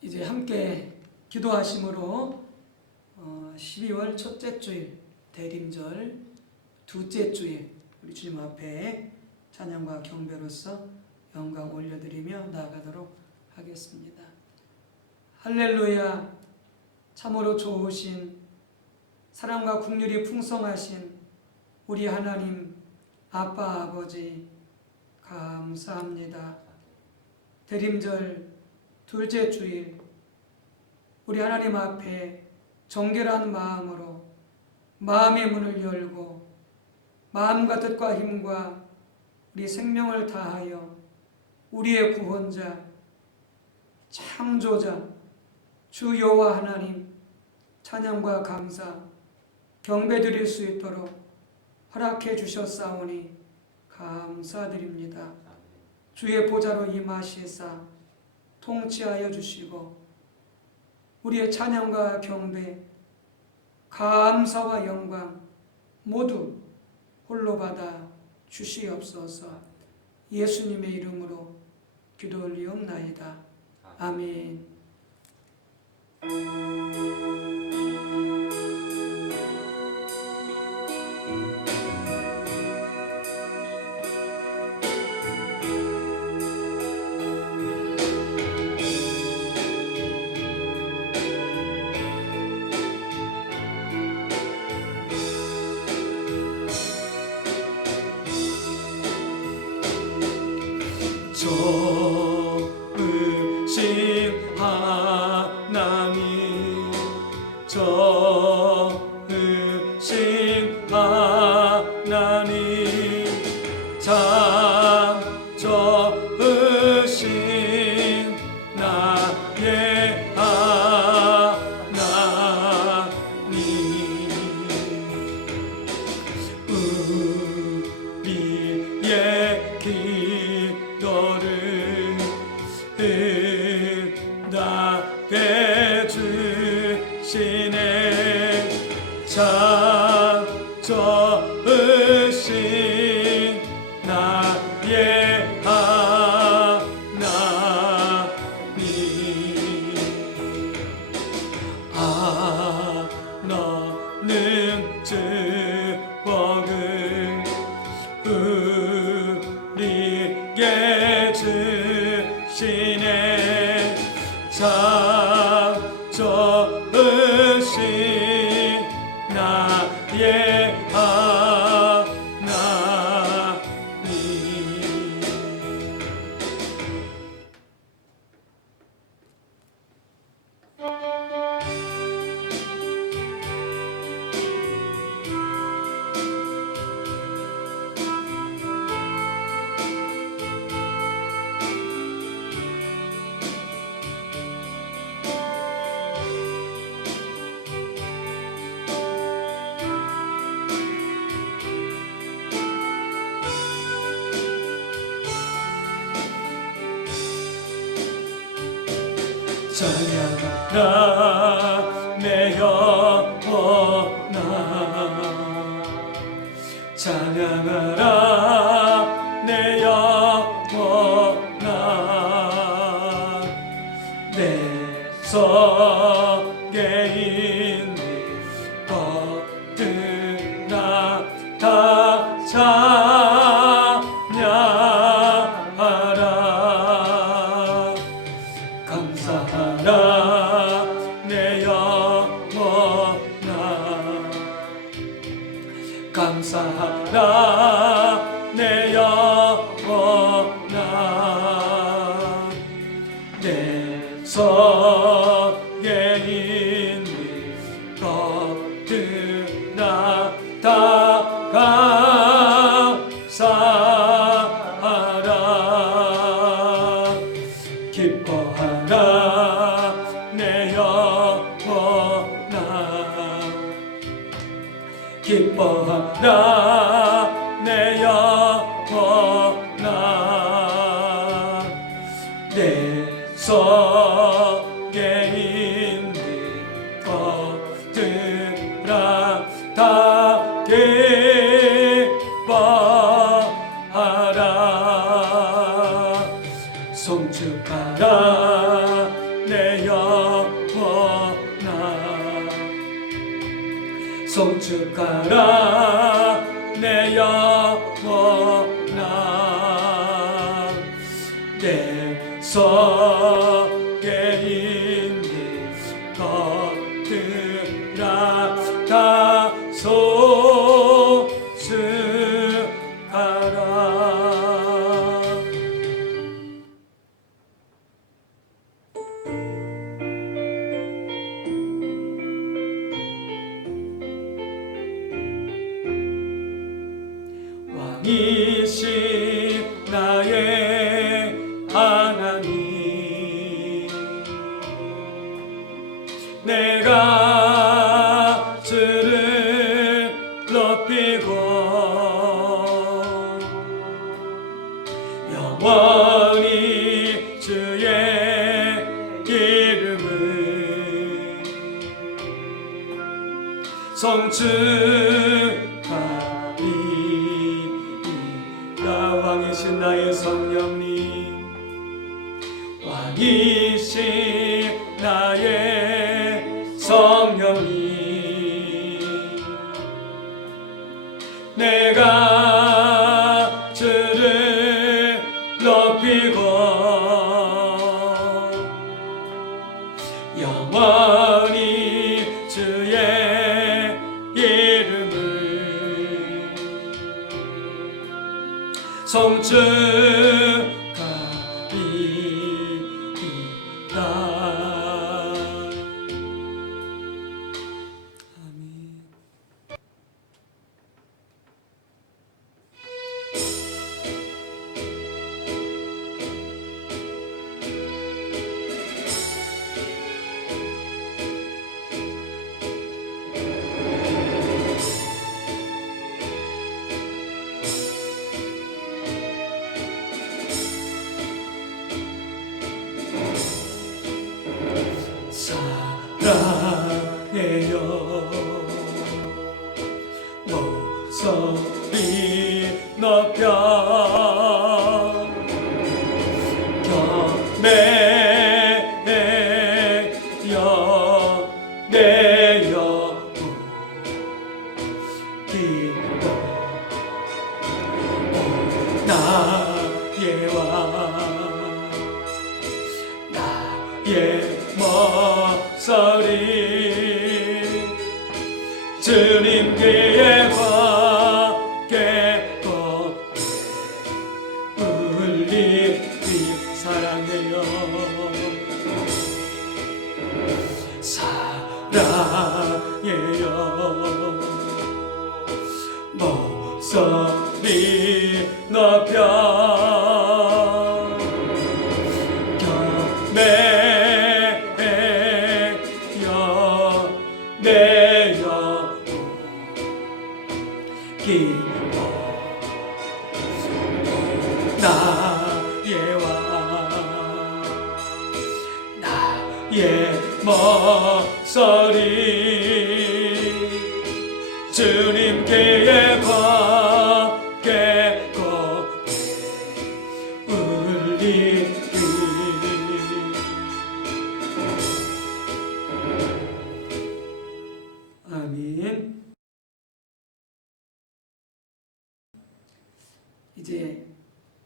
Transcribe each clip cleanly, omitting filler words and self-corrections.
이제 함께 기도하심으로 12월 첫째 주일 대림절 둘째 주일 우리 주님 앞에 찬양과 경배로서 영광 올려드리며 나아가도록 하겠습니다. 할렐루야. 참으로 좋으신 사랑과 긍휼이 풍성하신 우리 하나님 아빠 아버지 감사합니다. 대림절 둘째 주일 우리 하나님 앞에 정결한 마음으로 마음의 문을 열고 마음과 뜻과 힘과 우리 생명을 다하여 우리의 구원자 창조자 주 여호와 하나님 찬양과 감사 경배드릴 수 있도록 허락해 주셨사오니 감사드립니다. 주의 보좌로 임하시사 통치하여 주시고 우리의 찬양과 경배 감사와 영광 모두 홀로 받아 주시옵소서. 예수님의 이름으로 기도 올리옵나이다. 아멘. 좋으신 하나님 좋으신 하나님 참 좋으신 나의 하나님 우리의 기도를 응답해 주시네. 참 좋으신 나의 하나님 너는 축복을 우리에게 주시네. 참 좋으신 나의 하나님 찬양하라 내 영혼아 찬양하라 내 영혼아 내 속에 있는 것들아 다 찬양하라 감사하라 내 영혼아 감사하라 내 영혼아 내 속에 있는 것들아 다 감사하라 기뻐하라 내 영혼아 기뻐하라 내 영혼아 내 속에 있는 것들아 다 기뻐하라 송축하라 내 영혼아 주가라 내 영혼아 내 속에 있는 것들아 다 소수하라. 왕이신 나의 하나님 내가 주를 높이고 영원히 주의 이름을 성축하리이다. 왕이신 나의 성령님 왕이신 나의 성령님 내가 주를 높이고 영원히 주의 이름을 성축하리이다. 아멘. 사랑해요 목소리 높여 경배해요 내 영혼 기도 나의 왕 나의 목소리 주님 귀에 관계 곱게 울리리. 사랑해요 사랑해요 목소리 높여 경배해요 내 영혼 기도 나의 왕 나의 목소리 주님께 관계 곱게 울리리. 아멘. 이제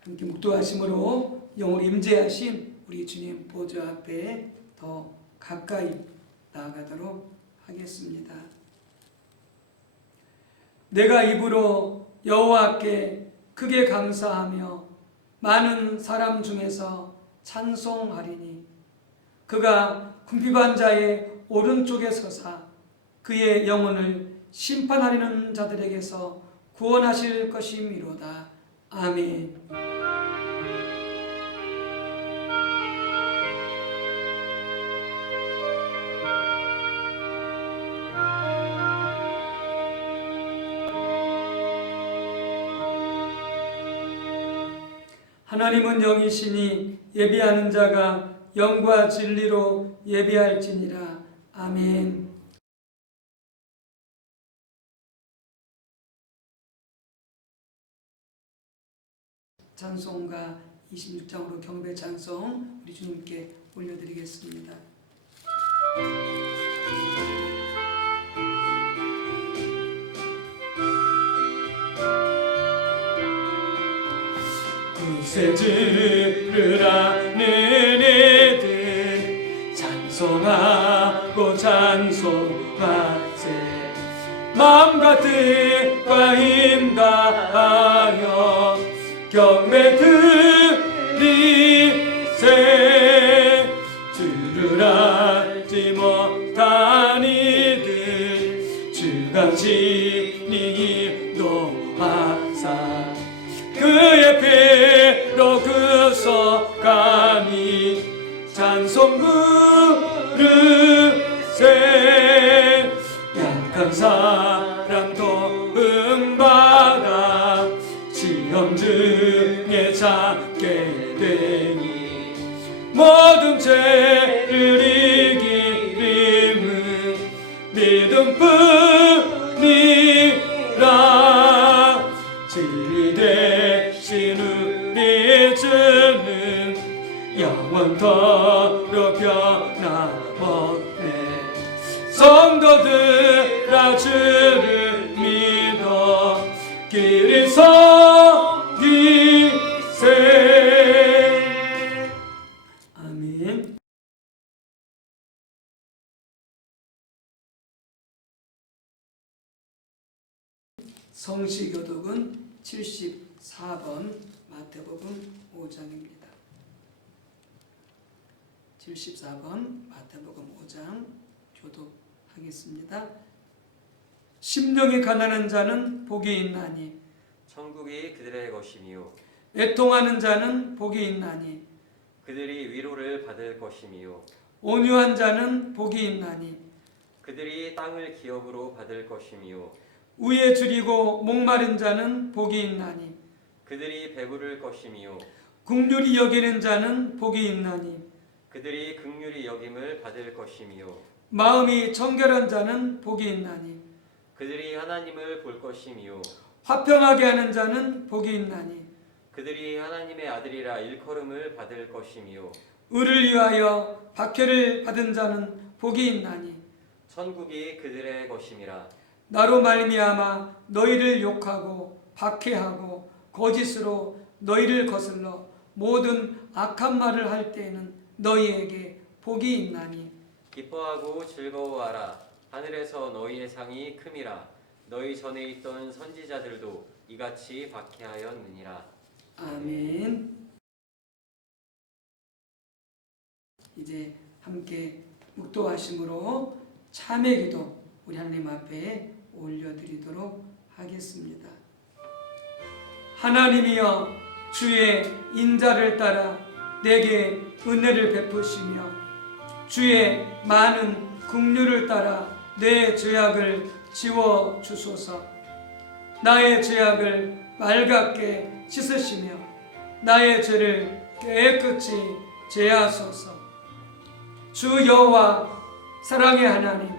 함께 묵도하심으로 영으로 임재하신 우리 주님 보좌 앞에 더 가까이 나아가도록 하겠습니다. 내가 입으로 여호와께 크게 감사하며 많은 사람 중에서 찬송하리니 그가 궁핍한 자의 오른쪽에 서사 그의 영혼을 심판하려는 자들에게서 구원하실 것이미로다. 아멘. 하나님은 영이시니 예비하는 자가 영과 진리로 예비할지니라. 아멘. 찬송가 26장으로 경배 찬송 우리 주님께 올려드리겠습니다. 구세 들으라는 애들 찬송하고 찬송하세 마음과 뜻과 힘 다하여 경배 드리세 들으라지 못한 이들 주가 진히 인도하사 그의 피로 구속하니 찬송 부르세 약한 사람도 응받아 시험 중에 찾게 되니 모든 죄를 이기림은 믿음뿐이라 진리 대신 우리 주는 영원토록 변함없네 성도들아 주를 믿어 길을 섬기세 아멘. 성시교독은 74번 마태복음 5장입니다. 74번 마태복음 5장 교독하겠습니다. 심령이 가난한 자는 복이 있나니 천국이 그들의 것이미요 애통하는 자는 복이 있나니 그들이 위로를 받을 것이미요 온유한 자는 복이 있나니 그들이 땅을 기업으로 받을 것이미요 우에 줄이고 목마른 자는 복이 있나니 그들이 배부를 것이미요 긍휼히 여기는 자는 복이 있나니 그들이 긍휼히 여김을 받을 것이미요 마음이 청결한 자는 복이 있나니 그들이 하나님을 볼 것이미요 화평하게 하는 자는 복이 있나니 그들이 하나님의 아들이라 일컬음을 받을 것이미요 의를 위하여 박해를 받은 자는 복이 있나니 천국이 그들의 것임이라 나로 말미암아 너희를 욕하고 박해하고 거짓으로 너희를 거슬러 모든 악한 말을 할 때에는 너희에게 복이 있나니 기뻐하고 즐거워하라 하늘에서 너희의 상이 큼이라 너희 전에 있던 선지자들도 이같이 박해하였느니라. 아멘. 이제 함께 묵도하심으로 참회기도 우리 하나님 앞에 올려드리도록 하겠습니다. 하나님이여 주의 인자를 따라 내게 은혜를 베푸시며 주의 많은 긍휼을 따라 내 죄악을 지워 주소서. 나의 죄악을 맑게 씻으시며 나의 죄를 깨끗이 제하소서. 주 여호와 사랑의 하나님,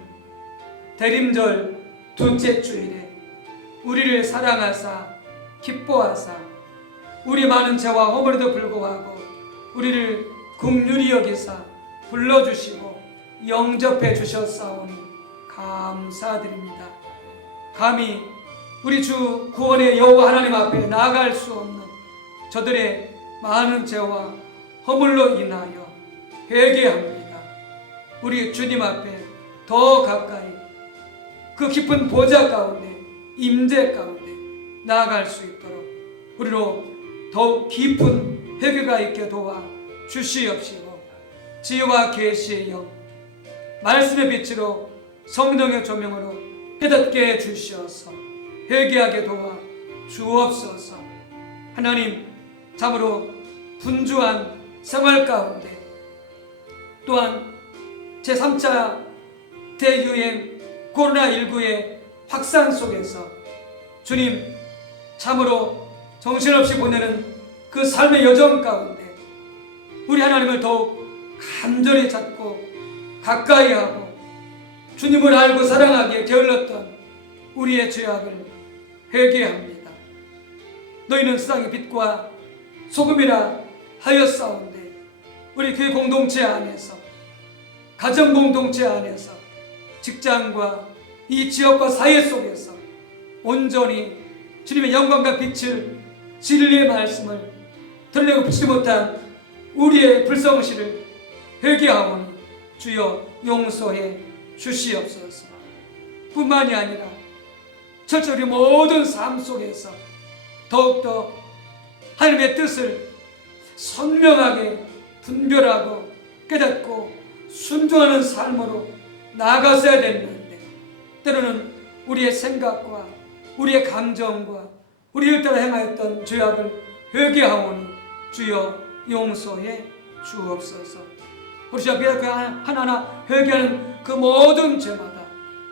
대림절 둘째 주일에 우리를 사랑하사 기뻐하사 우리 많은 죄와 허물에도 불구하고 우리를 긍휼히 여기사 불러주시고 영접해 주셨사오니 감사드립니다. 감히 우리 주 구원의 여호와 하나님 앞에 나아갈 수 없는 저들의 많은 죄와 허물로 인하여 회개합니다. 우리 주님 앞에 더 가까이 그 깊은 보좌 가운데 임재 가운데 나아갈 수 있도록 우리로 더욱 깊은 회개가 있게 도와 주시옵시고 지혜와 계시의 영 말씀의 빛으로 성령의 조명으로 깨닫게 해주시어서 회개하게 도와 주옵소서. 하나님, 참으로 분주한 생활 가운데 또한 제3차 대유행 코로나19의 확산 속에서 주님 참으로 정신없이 보내는 그 삶의 여정 가운데 우리 하나님을 더욱 간절히 찾고 가까이 하고 주님을 알고 사랑하기에 게을렀던 우리의 죄악을 회개합니다. 너희는 세상의 빛과 소금이라 하였사온데 우리 교회 공동체 안에서 가정 공동체 안에서 직장과 이 지역과 사회 속에서 온전히 주님의 영광과 빛을 진리의 말씀을 드러내고 비치지 못한 우리의 불성실을 회개하오니 주여 용서해 주시옵소서. 뿐만이 아니라 철저히 모든 삶 속에서 더욱더 하나님의 뜻을 선명하게 분별하고 깨닫고 순종하는 삶으로 나아갔어야 됐는데, 때로는 우리의 생각과 우리의 감정과 우리를 따라 행하였던 죄악을 회개하오니 주여 용서해 주옵소서. 우리 주 앞에 하나하나 회개하는 그 모든 죄마다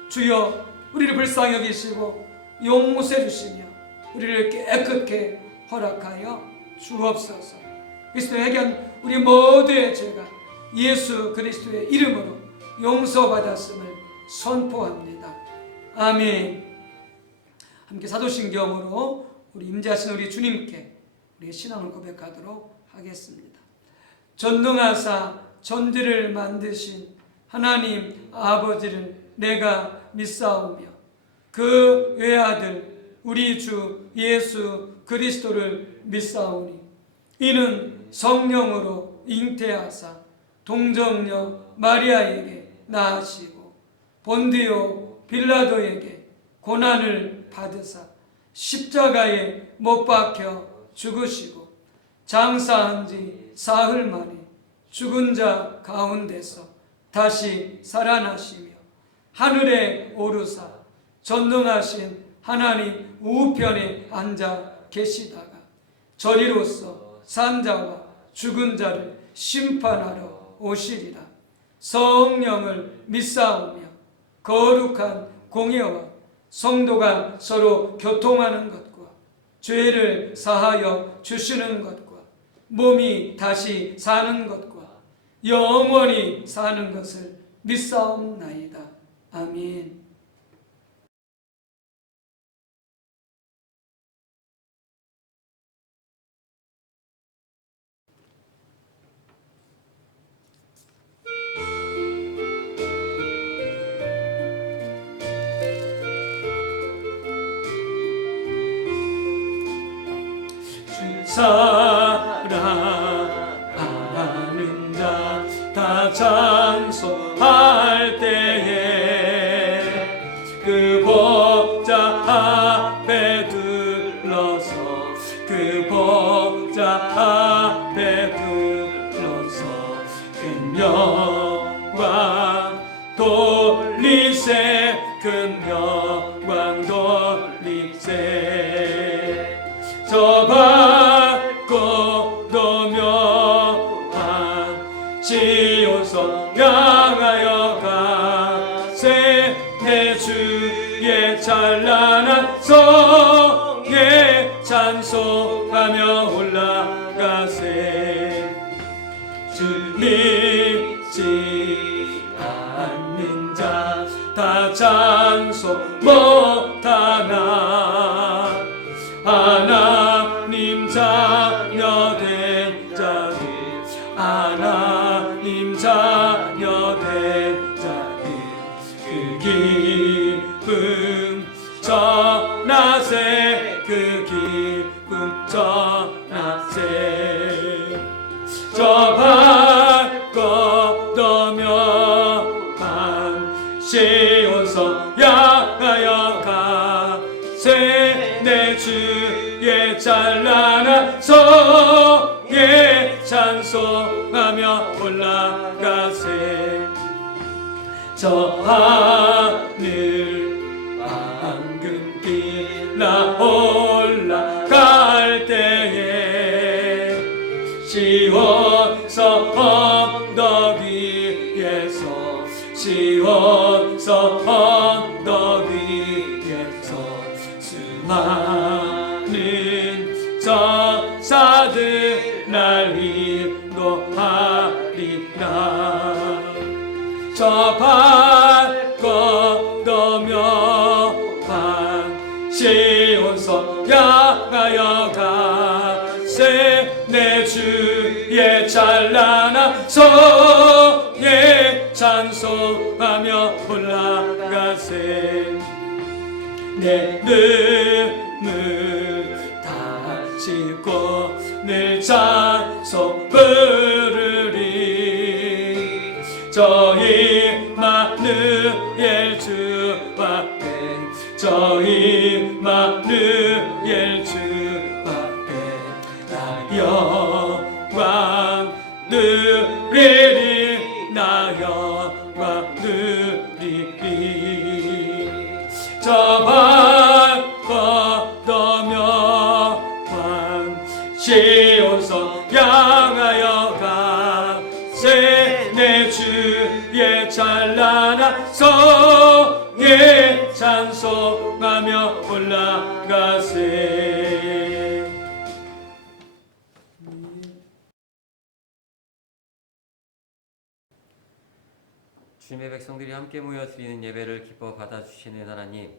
주여 우리를 불쌍히 여기시고 용서해 주시며 우리를 깨끗게 허락하여 주옵소서. 그리스도의 회개한 우리 모두의 죄가 예수 그리스도의 이름으로 용서받았음을 선포합니다. 아멘. 함께 사도신경으로 우리 임재하신 우리 주님께 우리의 신앙을 고백하도록 하겠습니다. 전능하사 천지를 만드신 하나님 아버지를 내가 믿사오며 그 외아들 우리 주 예수 그리스도를 믿사오니 이는 성령으로 잉태하사 동정녀 마리아에게 낳으시고 본디오 빌라도에게 고난을 받으사 십자가에 못 박혀 죽으시고 장사한 지 사흘 만에 죽은 자 가운데서 다시 살아나시며 하늘에 오르사 전능하신 하나님 우편에 앉아 계시다가 저리로서 산자와 죽은 자를 심판하러 오시리라. 성령을 믿사오며 거룩한 공예와 성도가 서로 교통하는 것과 죄를 사하여 주시는 것과 몸이 다시 사는 것과 영원히 사는 것을 믿사옵나이다. 아멘. 사랑하는 자 다 찬송할 때에 그 복자 앞에 들러서 그 복자 앞에 들러서 큰 영광 돌리세 큰 영광 돌리세 저 밝고 도묘한 시온성 향하여 가세 내 주의 찬란한 성에 찬송하며 올라가세 주 믿지 않는 자 다 찬송 못하나 하나님 자녀 된 자들 하나님 자녀 된 자들 그 기쁨 전하세 그 기쁨 전하세 저 밝고 도묘한 시온성 향하여 가세 내 주의 찬란한 성에 찬송하며 올라가세 저 하늘 황금길 나 올라갈 때에 시온성 언덕 위에서 시온성 언덕 위에서 수많은 전사들 날 인도하리라 저 밝고 도묘한 시온성 향하여 가세 내 주의 찬란한 성에 찬송하며 올라가세 내 눈물 다시 싣고 늘 찬송 부르리. 저 임마누엘 주 앞에, 저 임마누엘 주 앞에 나 영광 누리리, 나 영광 누리리. 저 방 건너며 시온성 향하여 가세. 내 주의 찬란한 성에 찬송하며 올라가세. 주님의 백성들이 함께 모여 드리는 예배를 기뻐 받아주시는 하나님,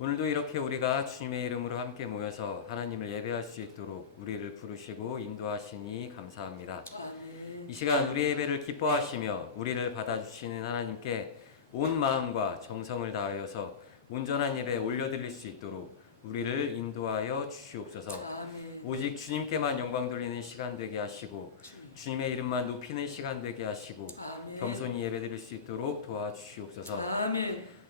오늘도 이렇게 우리가 주님의 이름으로 함께 모여서 하나님을 예배할 수 있도록 우리를 부르시고 인도하시니 감사합니다. 이 시간 우리의 예배를 기뻐하시며 우리를 받아주시는 하나님께 온 마음과 정성을 다하여서 온전한 예배 올려드릴 수 있도록 우리를 인도하여 주시옵소서. 오직 주님께만 영광 돌리는 시간 되게 하시고 주님의 이름만 높이는 시간 되게 하시고 겸손히 예배드릴 수 있도록 도와주시옵소서.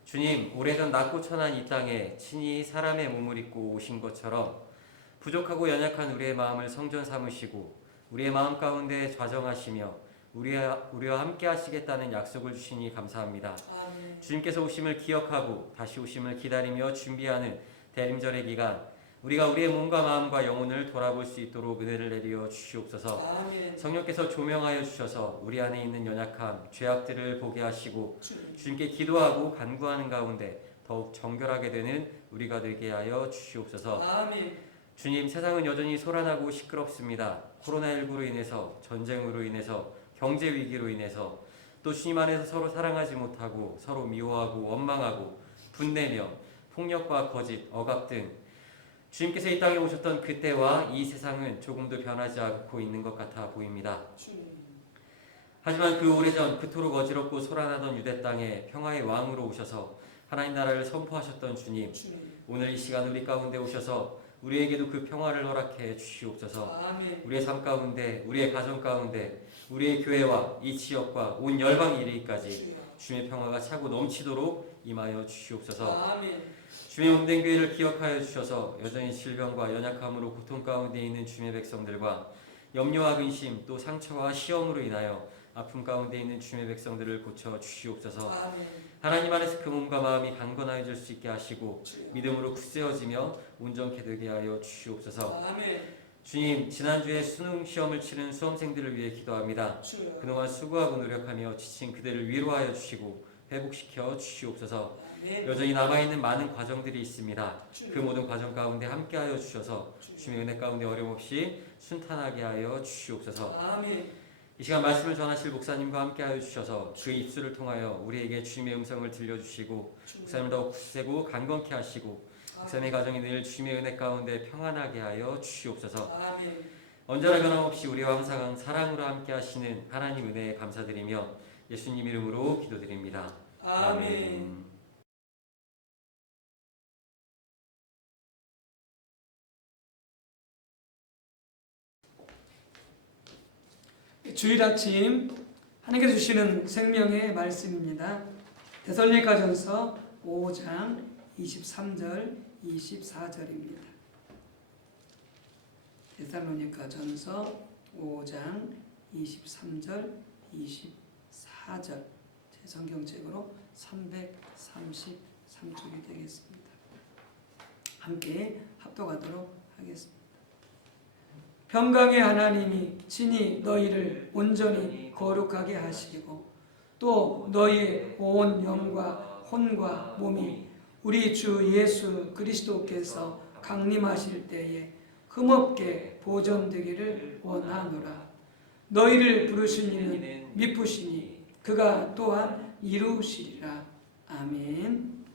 주님, 오래전 낮고 천한 이 땅에 친히 사람의 몸을 입고 오신 것처럼 부족하고 연약한 우리의 마음을 성전 삼으시고 우리의 마음 가운데 좌정하시며 우리와 함께 하시겠다는 약속을 주시니 감사합니다. 주님께서 오심을 기억하고 다시 오심을 기다리며 준비하는 대림절의 기간, 우리가 우리의 몸과 마음과 영혼을 돌아볼 수 있도록 은혜를 내려 주시옵소서. 성령께서 조명하여 주셔서 우리 안에 있는 연약함, 죄악들을 보게 하시고 주님께 기도하고 간구하는 가운데 더욱 정결하게 되는 우리가 되게 하여 주시옵소서. 주님, 세상은 여전히 소란하고 시끄럽습니다. 코로나19로 인해서, 전쟁으로 인해서, 경제 위기로 인해서, 또 주님 안에서 서로 사랑하지 못하고 서로 미워하고 원망하고 분내며 폭력과 거짓, 억압 등 주님께서 이 땅에 오셨던 그때와 이 세상은 조금도 변하지 않고 있는 것 같아 보입니다. 하지만 그 오래전 그토록 어지럽고 소란하던 유대 땅에 평화의 왕으로 오셔서 하나님 나라를 선포하셨던 주님, 오늘 이 시간 우리 가운데 오셔서 우리에게도 그 평화를 허락해 주시옵소서. 우리의 삶 가운데, 우리의 가정 가운데, 우리의 교회와 이 지역과 온 열방에 이르기까지 주님의 평화가 차고 넘치도록 임하여 주시옵소서. 주님의 몸된 교회를 기억하여 주셔서 여전히 질병과 연약함으로 고통 가운데 있는 주님의 백성들과 염려와 근심 또 상처와 시험으로 인하여 아픔 가운데 있는 주님의 백성들을 고쳐 주시옵소서. 하나님 안에서 그 몸과 마음이 강건해질 수 있게 하시고 믿음으로 굳세어지며 온전케 되게 하여 주시옵소서. 주님, 지난주에 수능 시험을 치른 수험생들을 위해 기도합니다. 그동안 수고하고 노력하며 지친 그들을 위로하여 주시고 회복시켜 주시옵소서. 여전히 남아있는 많은 과정들이 있습니다. 그 모든 과정 가운데 함께하여 주셔서 주님의 은혜 가운데 어려움없이 순탄하게 하여 주시옵소서. 이 시간 말씀을 전하실 목사님과 함께하여 주셔서 그 입술을 통하여 우리에게 주님의 음성을 들려주시고 목사님을 더욱 굳세고 강건케 하시고 목사님의 가정이 늘 주님의 은혜 가운데 평안하게 하여 주시옵소서. 언제나 변함없이 우리와 항상 사랑으로 함께 하시는 하나님 은혜에 감사드리며 예수님 이름으로 기도드립니다. 아멘. 주일 아침 하나님께서 주시는 생명의 말씀입니다. 데살로니가전서 5장 23절 24절입니다. 데살로니가전서 5장 23절 24절, 제 성경책으로 333쪽이 되겠습니다. 함께 합독하도록 하겠습니다. 평강의 하나님이 친히 너희를 온전히 거룩하게 하시고 또 너희의 온 영과 혼과 몸이 우리 주 예수 그리스도께서 강림하실 때에 흠없게 보존되기를 원하노라. 너희를 부르신 이는 미쁘시니 그가 또한 이루시리라. 아멘.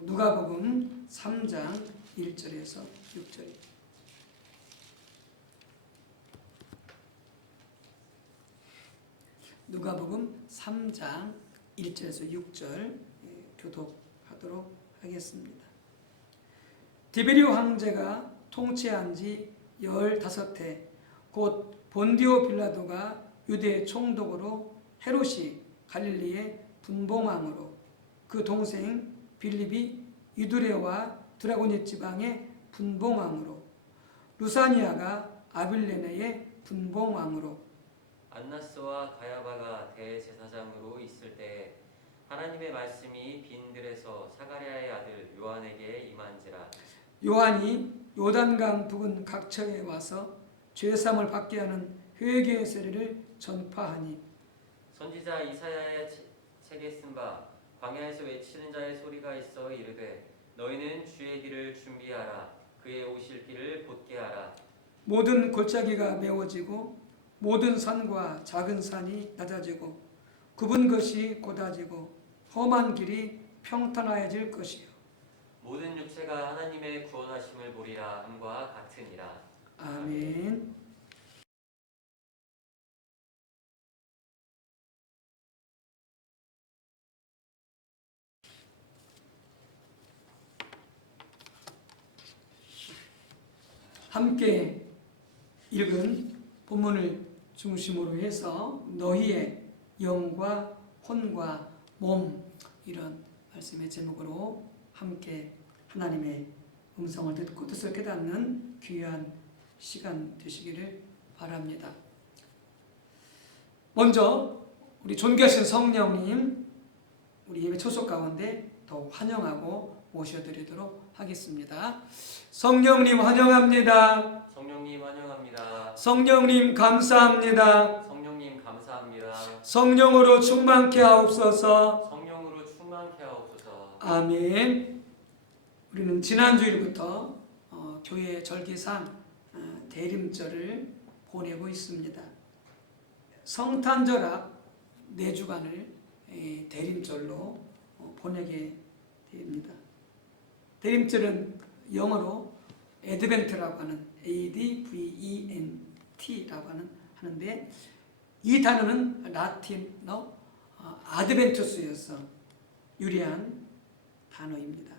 누가복음 3장 1절에서 6절입니다. 누가복음 3장 1절에서 6절 교독하도록 하겠습니다. 디베리오 황제가 통치한 지 15해 곧 본디오 빌라도가 유대 총독으로 헤롯이 갈릴리의 분봉왕으로 그 동생 빌립이 이두레와 드라고니 지방의 분봉왕으로 루사니아가 아빌레네의 분봉왕으로 안나스와 가야바가 대제사장으로 있을 때 하나님의 말씀이 빈들에서 사가랴의 아들 요한에게 임한지라. 요한이 요단강 부근 각처에 와서 죄사함을 받게 하는 회개의 세례를 전파하니 선지자 이사야의 책에 쓴 바 광야에서 외치는 자의 소리가 있어 이르되 너희는 주의 길을 준비하라 그의 오실 길을 곧게 하라. 모든 골짜기가 메워지고 모든 산과 작은 산이 낮아지고 굽은 것이 곧아지고 험한 길이 평탄하여질 것이요 모든 육체가 하나님의 구원하심을 보리라 함과 같으니라. 아멘. 함께 읽은 본문을 중심으로 해서 너희의 영과 혼과 몸, 이런 말씀의 제목으로 함께 하나님의 음성을 듣고 뜻을 깨닫는 귀한 시간 되시기를 바랍니다. 먼저 우리 존귀하신 성령님, 우리 예배 초소 가운데 더 환영하고 모셔드리도록 하겠습니다. 성령님 환영합니다. 성령님 환영합니다. 성령님 감사합니다. 성령님 감사합니다. 성령으로 충만케 하옵소서. 성령으로 충만케 하옵소서. 아멘. 우리는 지난주일부터 교회 절기상 대림절을 보내고 있습니다. 성탄절 앞 4주간을 대림절로 보내게 됩니다. 대림절은 영어로 애드벤트라고 하는 ADVENT라고 하는데 이 단어는 라틴어 아드벤투스여서 유래한 단어입니다.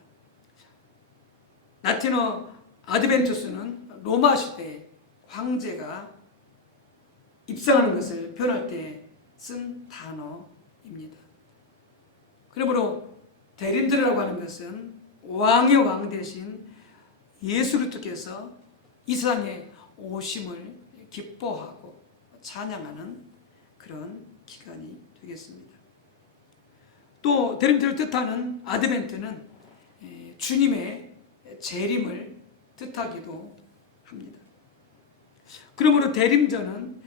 라틴어 아드벤투스는 로마 시대 황제가 입성하는 것을 표현할 때 쓴 단어입니다. 그러므로 대림절이라고 하는 것은 왕의 왕 대신 예수 그리스도께서 이 세상에 오심을 기뻐하고 찬양하는 그런 기간이 되겠습니다. 또 대림절을 뜻하는 아드벤트는 주님의 재림을 뜻하기도 합니다. 그러므로 대림절은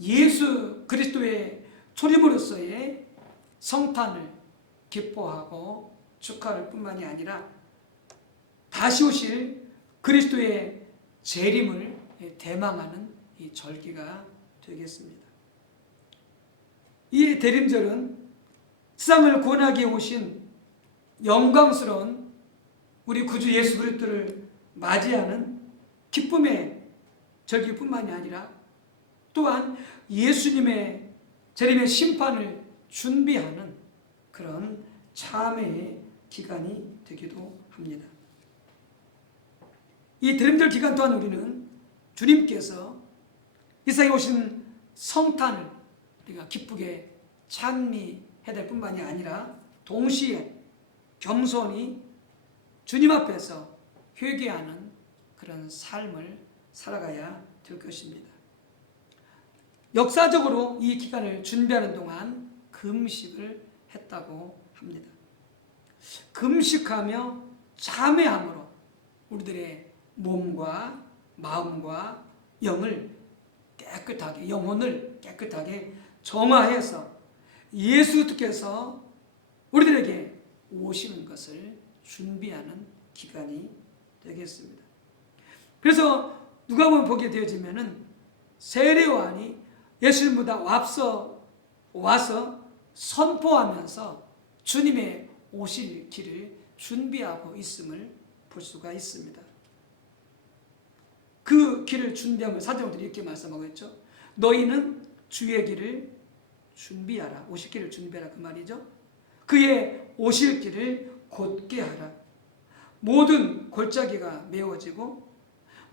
예수 그리스도의 초림으로서의 성탄을 기뻐하고 축하할 뿐만이 아니라 다시 오실 그리스도의 재림을 대망하는 이 절기가 되겠습니다. 이 대림절은 세상을 구원하기 오신 영광스러운 우리 구주 예수 그리스도를 맞이하는 기쁨의 절기뿐만이 아니라 또한 예수님의 재림의 심판을 준비하는 그런 참회의 기간이 되기도 합니다. 이 대림절 기간 또한 우리는 주님께서 이 세상에 오신 성탄을 우리가 기쁘게 찬미해야 될 뿐만이 아니라 동시에 겸손히 주님 앞에서 회개하는 그런 삶을 살아가야 될 것입니다. 역사적으로 이 기간을 준비하는 동안 금식을 했다고 합니다. 금식하며 참회함으로 우리들의 몸과 마음과 영혼을 깨끗하게 정화해서 예수께서 우리들에게 오시는 것을 준비하는 기간이 되겠습니다. 그래서 누가복음 보게 되어지면은 세례요한이 예수님보다 앞서 와서 선포하면서 주님의 오실 길을 준비하고 있음을 볼 수가 있습니다. 그 길을 준비한 걸 사도들이 이렇게 말씀하고 있죠. 너희는 주의 길을 준비하라. 오실 길을 준비하라 그 말이죠. 그의 오실 길을 곧게 하라. 모든 골짜기가 메워지고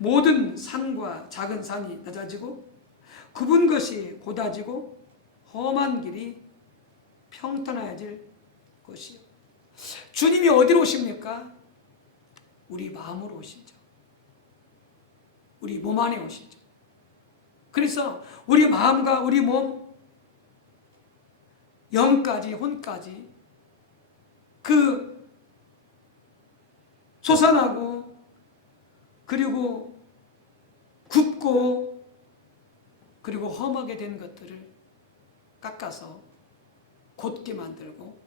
모든 산과 작은 산이 낮아지고 굽은 것이 곧아지고 험한 길이 평탄해질 것이요. 주님이 어디로 오십니까? 우리 마음으로 오시죠. 우리 몸 안에 오시죠. 그래서 우리 마음과 우리 몸, 영까지 혼까지 그 솟아나고 그리고 굽고 그리고 험하게 된 것들을 깎아서 곧게 만들고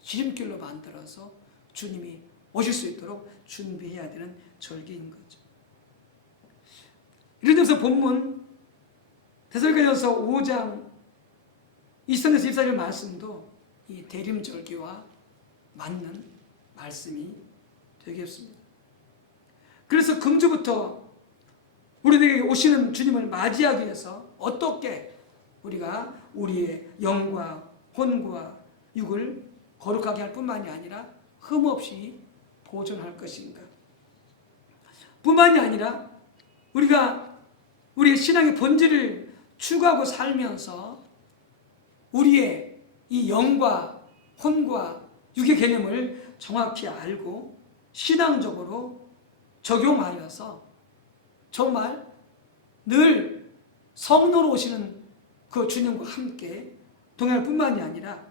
지름길로 만들어서 주님이 오실 수 있도록 준비해야 되는 절기인 거죠. 예를 들어서 본문 데살로니가전서 5장 23에서 24절 말씀도 이 대림절기와 맞는 말씀이 되겠습니다. 그래서 금주부터 우리에게 오시는 주님을 맞이하기 위해서 어떻게 우리가 우리의 영과 혼과 육을 거룩하게 할 뿐만이 아니라 흠없이 보존할 것인가. 뿐만이 아니라 우리가 우리의 신앙의 본질을 추구하고 살면서 우리의 이 영과 혼과 육의 개념을 정확히 알고 신앙적으로 적용하여서 정말 늘 성로로 오시는 그 주님과 함께 동행할 뿐만이 아니라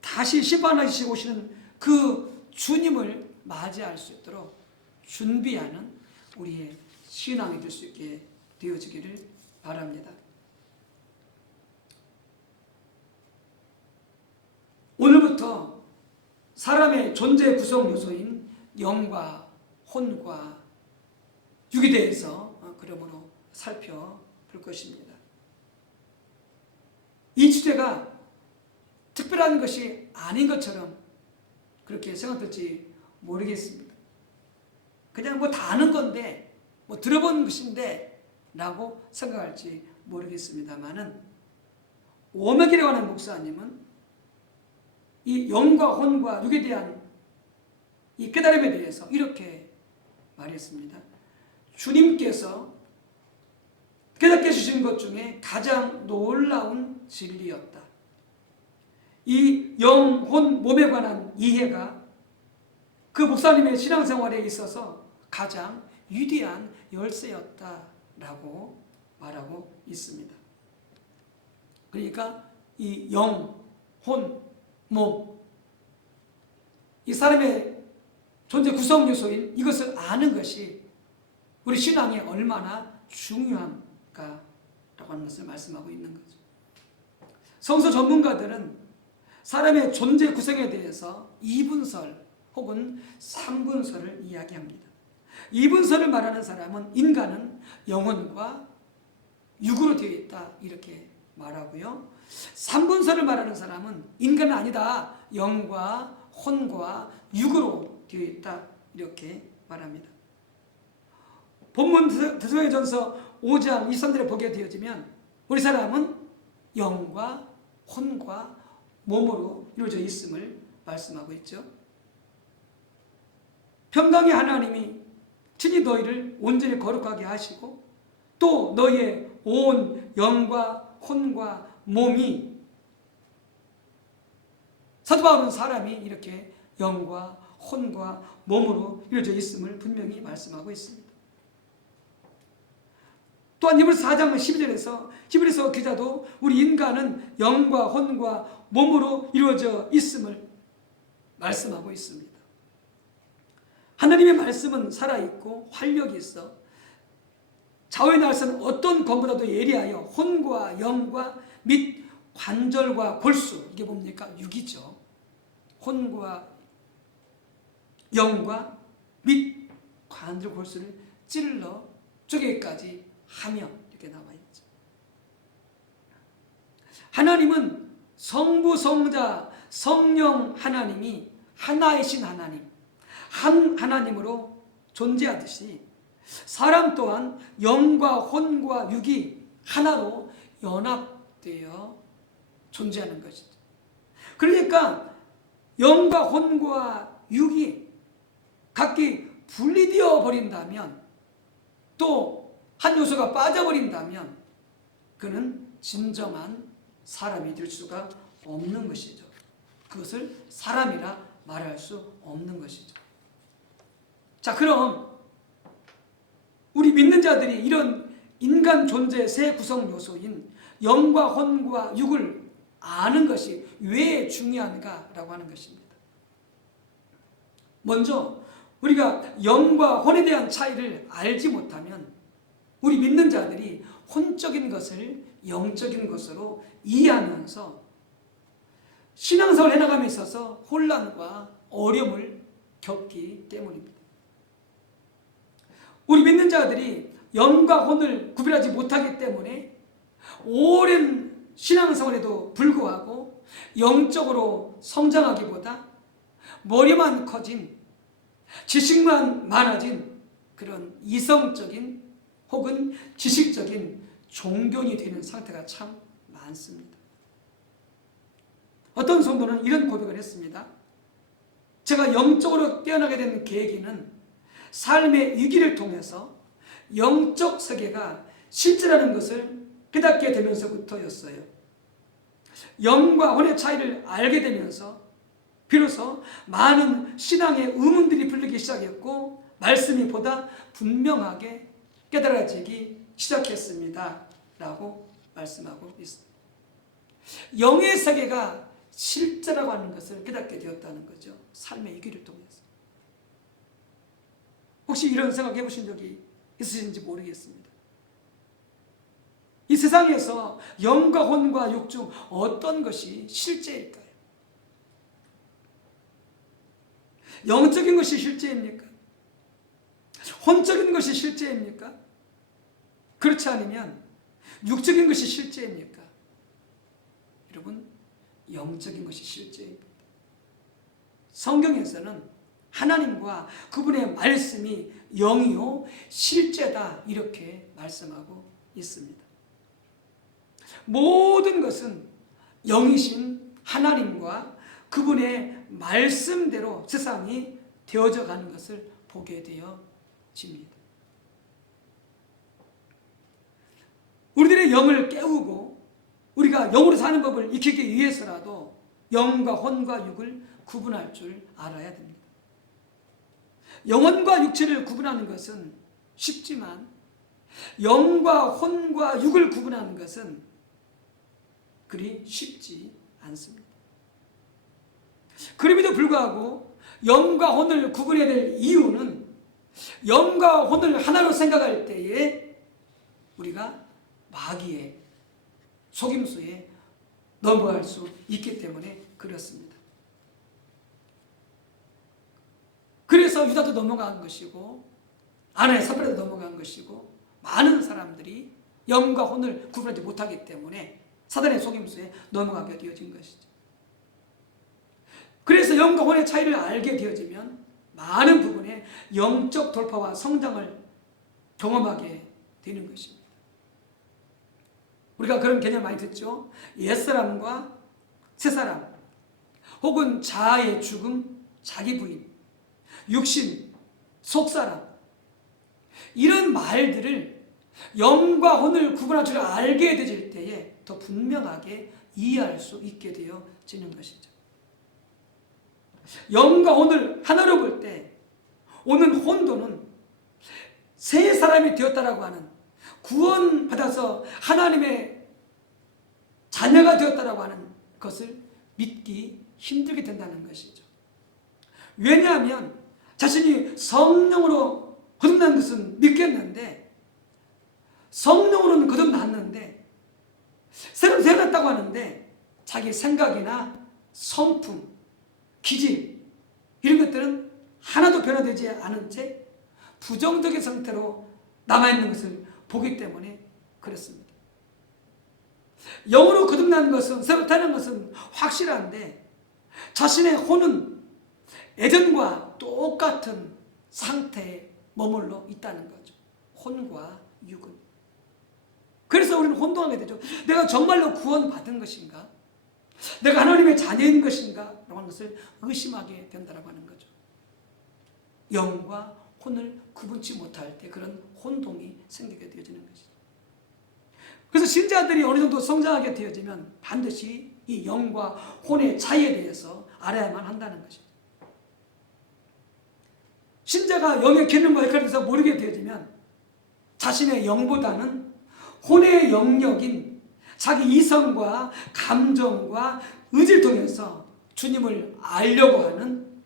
다시 심판하시고 오시는 그 주님을 맞이할 수 있도록 준비하는 우리의 신앙이 될 수 있게 되어지기를 바랍니다. 오늘부터 사람의 존재 구성 요소인 영과 혼과 육에 대해서 그러므로 살펴볼 것입니다. 이 주제가 특별한 것이 아닌 것처럼 그렇게 생각될지 모르겠습니다. 그냥 뭐 다 아는 건데 뭐 들어본 것인데 라고 생각할지 모르겠습니다만은 오메기라고 하는 목사님은 이 영과 혼과 육에 대한 이 깨달음에 대해서 이렇게 말했습니다. 주님께서 깨닫게 해주신 것 중에 가장 놀라운 진리였다. 이 영, 혼, 몸에 관한 이해가 그 목사님의 신앙생활에 있어서 가장 위대한 열쇠였다라고 말하고 있습니다. 그러니까 이 영, 혼, 몸, 이 사람의 존재 구성 요소인 이것을 아는 것이 우리 신앙에 얼마나 중요한가라고 하는 것을 말씀하고 있는 거죠. 성서 전문가들은 사람의 존재 구성에 대해서 2분설 혹은 3분설을 이야기합니다. 2분설을 말하는 사람은 인간은 영혼과 육으로 되어 있다 이렇게 말하고요. 3분설을 말하는 사람은 인간은 아니다. 영과 혼과 육으로 되어 있다 이렇게 말합니다. 본문 데살로니가전서 5장 23절에 보게 되어지면 우리 사람은 영과 혼과 몸으로 이루어져 있음을 말씀하고 있죠. 평강의 하나님이 친히 너희를 온전히 거룩하게 하시고 또 너희의 온 영과 혼과 몸이 사도 바울은 사람이 이렇게 영과 혼과 몸으로 이루어져 있음을 분명히 말씀하고 있습니다. 또한 히브리서 4장 12절에서 히브리서 기자도 우리 인간은 영과 혼과 몸으로 이루어져 있음을 말씀하고 있습니다. 하나님의 말씀은 살아있고 활력이 있어 좌우의 날선 어떤 검보다도 예리하여 혼과 영과 및 관절과 골수, 이게 뭡니까? 육이죠. 혼과 영과 및 관절 골수를 찔러 쪼개기까지 하며 이렇게 나와 있죠. 하나님은 성부, 성자, 성령 하나님이 하나이신 하나님, 한 하나님으로 존재하듯이 사람 또한 영과 혼과 육이 하나로 연합되어 존재하는 것이죠. 그러니까 영과 혼과 육이 각기 분리되어 버린다면 또 한 요소가 빠져버린다면 그는 진정한 사람이 될 수가 없는 것이죠. 그것을 사람이라 말할 수 없는 것이죠. 자, 그럼 우리 믿는 자들이 이런 인간 존재의 세 구성 요소인 영과 혼과 육을 아는 것이 왜 중요한가라고 하는 것입니다. 먼저 우리가 영과 혼에 대한 차이를 알지 못하면 우리 믿는 자들이 혼적인 것을 영적인 것으로 이해하면서 신앙생활을 해나감에 있어서 혼란과 어려움을 겪기 때문입니다. 우리 믿는 자들이 영과 혼을 구별하지 못하기 때문에 오랜 신앙생활에도 불구하고 영적으로 성장하기보다 머리만 커진, 지식만 많아진 그런 이성적인 혹은 지식적인 종교인이 되는 상태가 참 많습니다. 어떤 성도는 이런 고백을 했습니다. 제가 영적으로 깨어나게 된 계기는 삶의 위기를 통해서 영적 세계가 실제라는 것을 깨닫게 되면서부터였어요. 영과 혼의 차이를 알게 되면서 비로소 많은 신앙의 의문들이 풀리기 시작했고 말씀이 보다 분명하게 깨달아지기 시작했습니다. 라고 말씀하고 있습니다. 영의 세계가 실제라고 하는 것을 깨닫게 되었다는 거죠. 삶의 위기를 통해서. 혹시 이런 생각 해보신 적이 있으신지 모르겠습니다. 이 세상에서 영과 혼과 육 중 어떤 것이 실제일까요? 영적인 것이 실제입니까? 혼적인 것이 실제입니까? 그렇지 않으면 육적인 것이 실제입니까? 여러분, 영적인 것이 실제입니다. 성경에서는 하나님과 그분의 말씀이 영이요 실제다 이렇게 말씀하고 있습니다. 모든 것은 영이신 하나님과 그분의 말씀대로 세상이 되어져 가는 것을 보게 되어집니다. 우리들의 영을 깨우고 우리가 영으로 사는 법을 익히기 위해서라도 영과 혼과 육을 구분할 줄 알아야 됩니다. 영혼과 육체를 구분하는 것은 쉽지만 영과 혼과 육을 구분하는 것은 그리 쉽지 않습니다. 그럼에도 불구하고 영과 혼을 구분해야 될 이유는 영과 혼을 하나로 생각할 때에 우리가 마귀의 속임수에 넘어갈 수 있기 때문에 그렇습니다. 그래서 유다도 넘어간 것이고 아나의 삽비라도 넘어간 것이고 많은 사람들이 영과 혼을 구분하지 못하기 때문에 사단의 속임수에 넘어가게 되어진 것이죠. 그래서 영과 혼의 차이를 알게 되어지면 많은 부분에 영적 돌파와 성장을 경험하게 되는 것입니다. 우리가 그런 개념 많이 듣죠. 옛사람과 새사람, 혹은 자아의 죽음, 자기 부인, 육신, 속사람, 이런 말들을 영과 혼을 구분할 줄 알게 되질 때에 더 분명하게 이해할 수 있게 되어지는 것이죠. 영과 혼을 하나로 볼 때 오는 혼도는 새 사람이 되었다라고 하는 구원받아서 하나님의 자녀가 되었다라고 하는 것을 믿기 힘들게 된다는 것이죠. 왜냐하면 자신이 성령으로 거듭난 것은 믿겠는데 성령으로는 거듭났는데 새로 태어났다고 하는데 자기 생각이나 성품, 기질 이런 것들은 하나도 변화되지 않은 채 부정적인 상태로 남아있는 것을 보기 때문에 그렇습니다. 영으로 거듭난 것은, 새로 태어난 것은 확실한데 자신의 혼은 예전과 똑같은 상태에 머물러 있다는 거죠. 혼과 육은. 그래서 우리는 혼동하게 되죠. 내가 정말로 구원받은 것인가? 내가 하나님의 자녀인 것인가? 라고 하는 것을 의심하게 된다고 하는 거죠. 영과 혼을 구분치 못할 때 그런 혼동이 생기게 되어지는 것이죠. 그래서 신자들이 어느 정도 성장하게 되어지면 반드시 이 영과 혼의 차이에 대해서 알아야만 한다는 것이죠. 신자가 영의 기능과 역할에 대해서 모르게 되어지면 자신의 영보다는 혼의 영역인 자기 이성과 감정과 의지를 통해서 주님을 알려고 하는,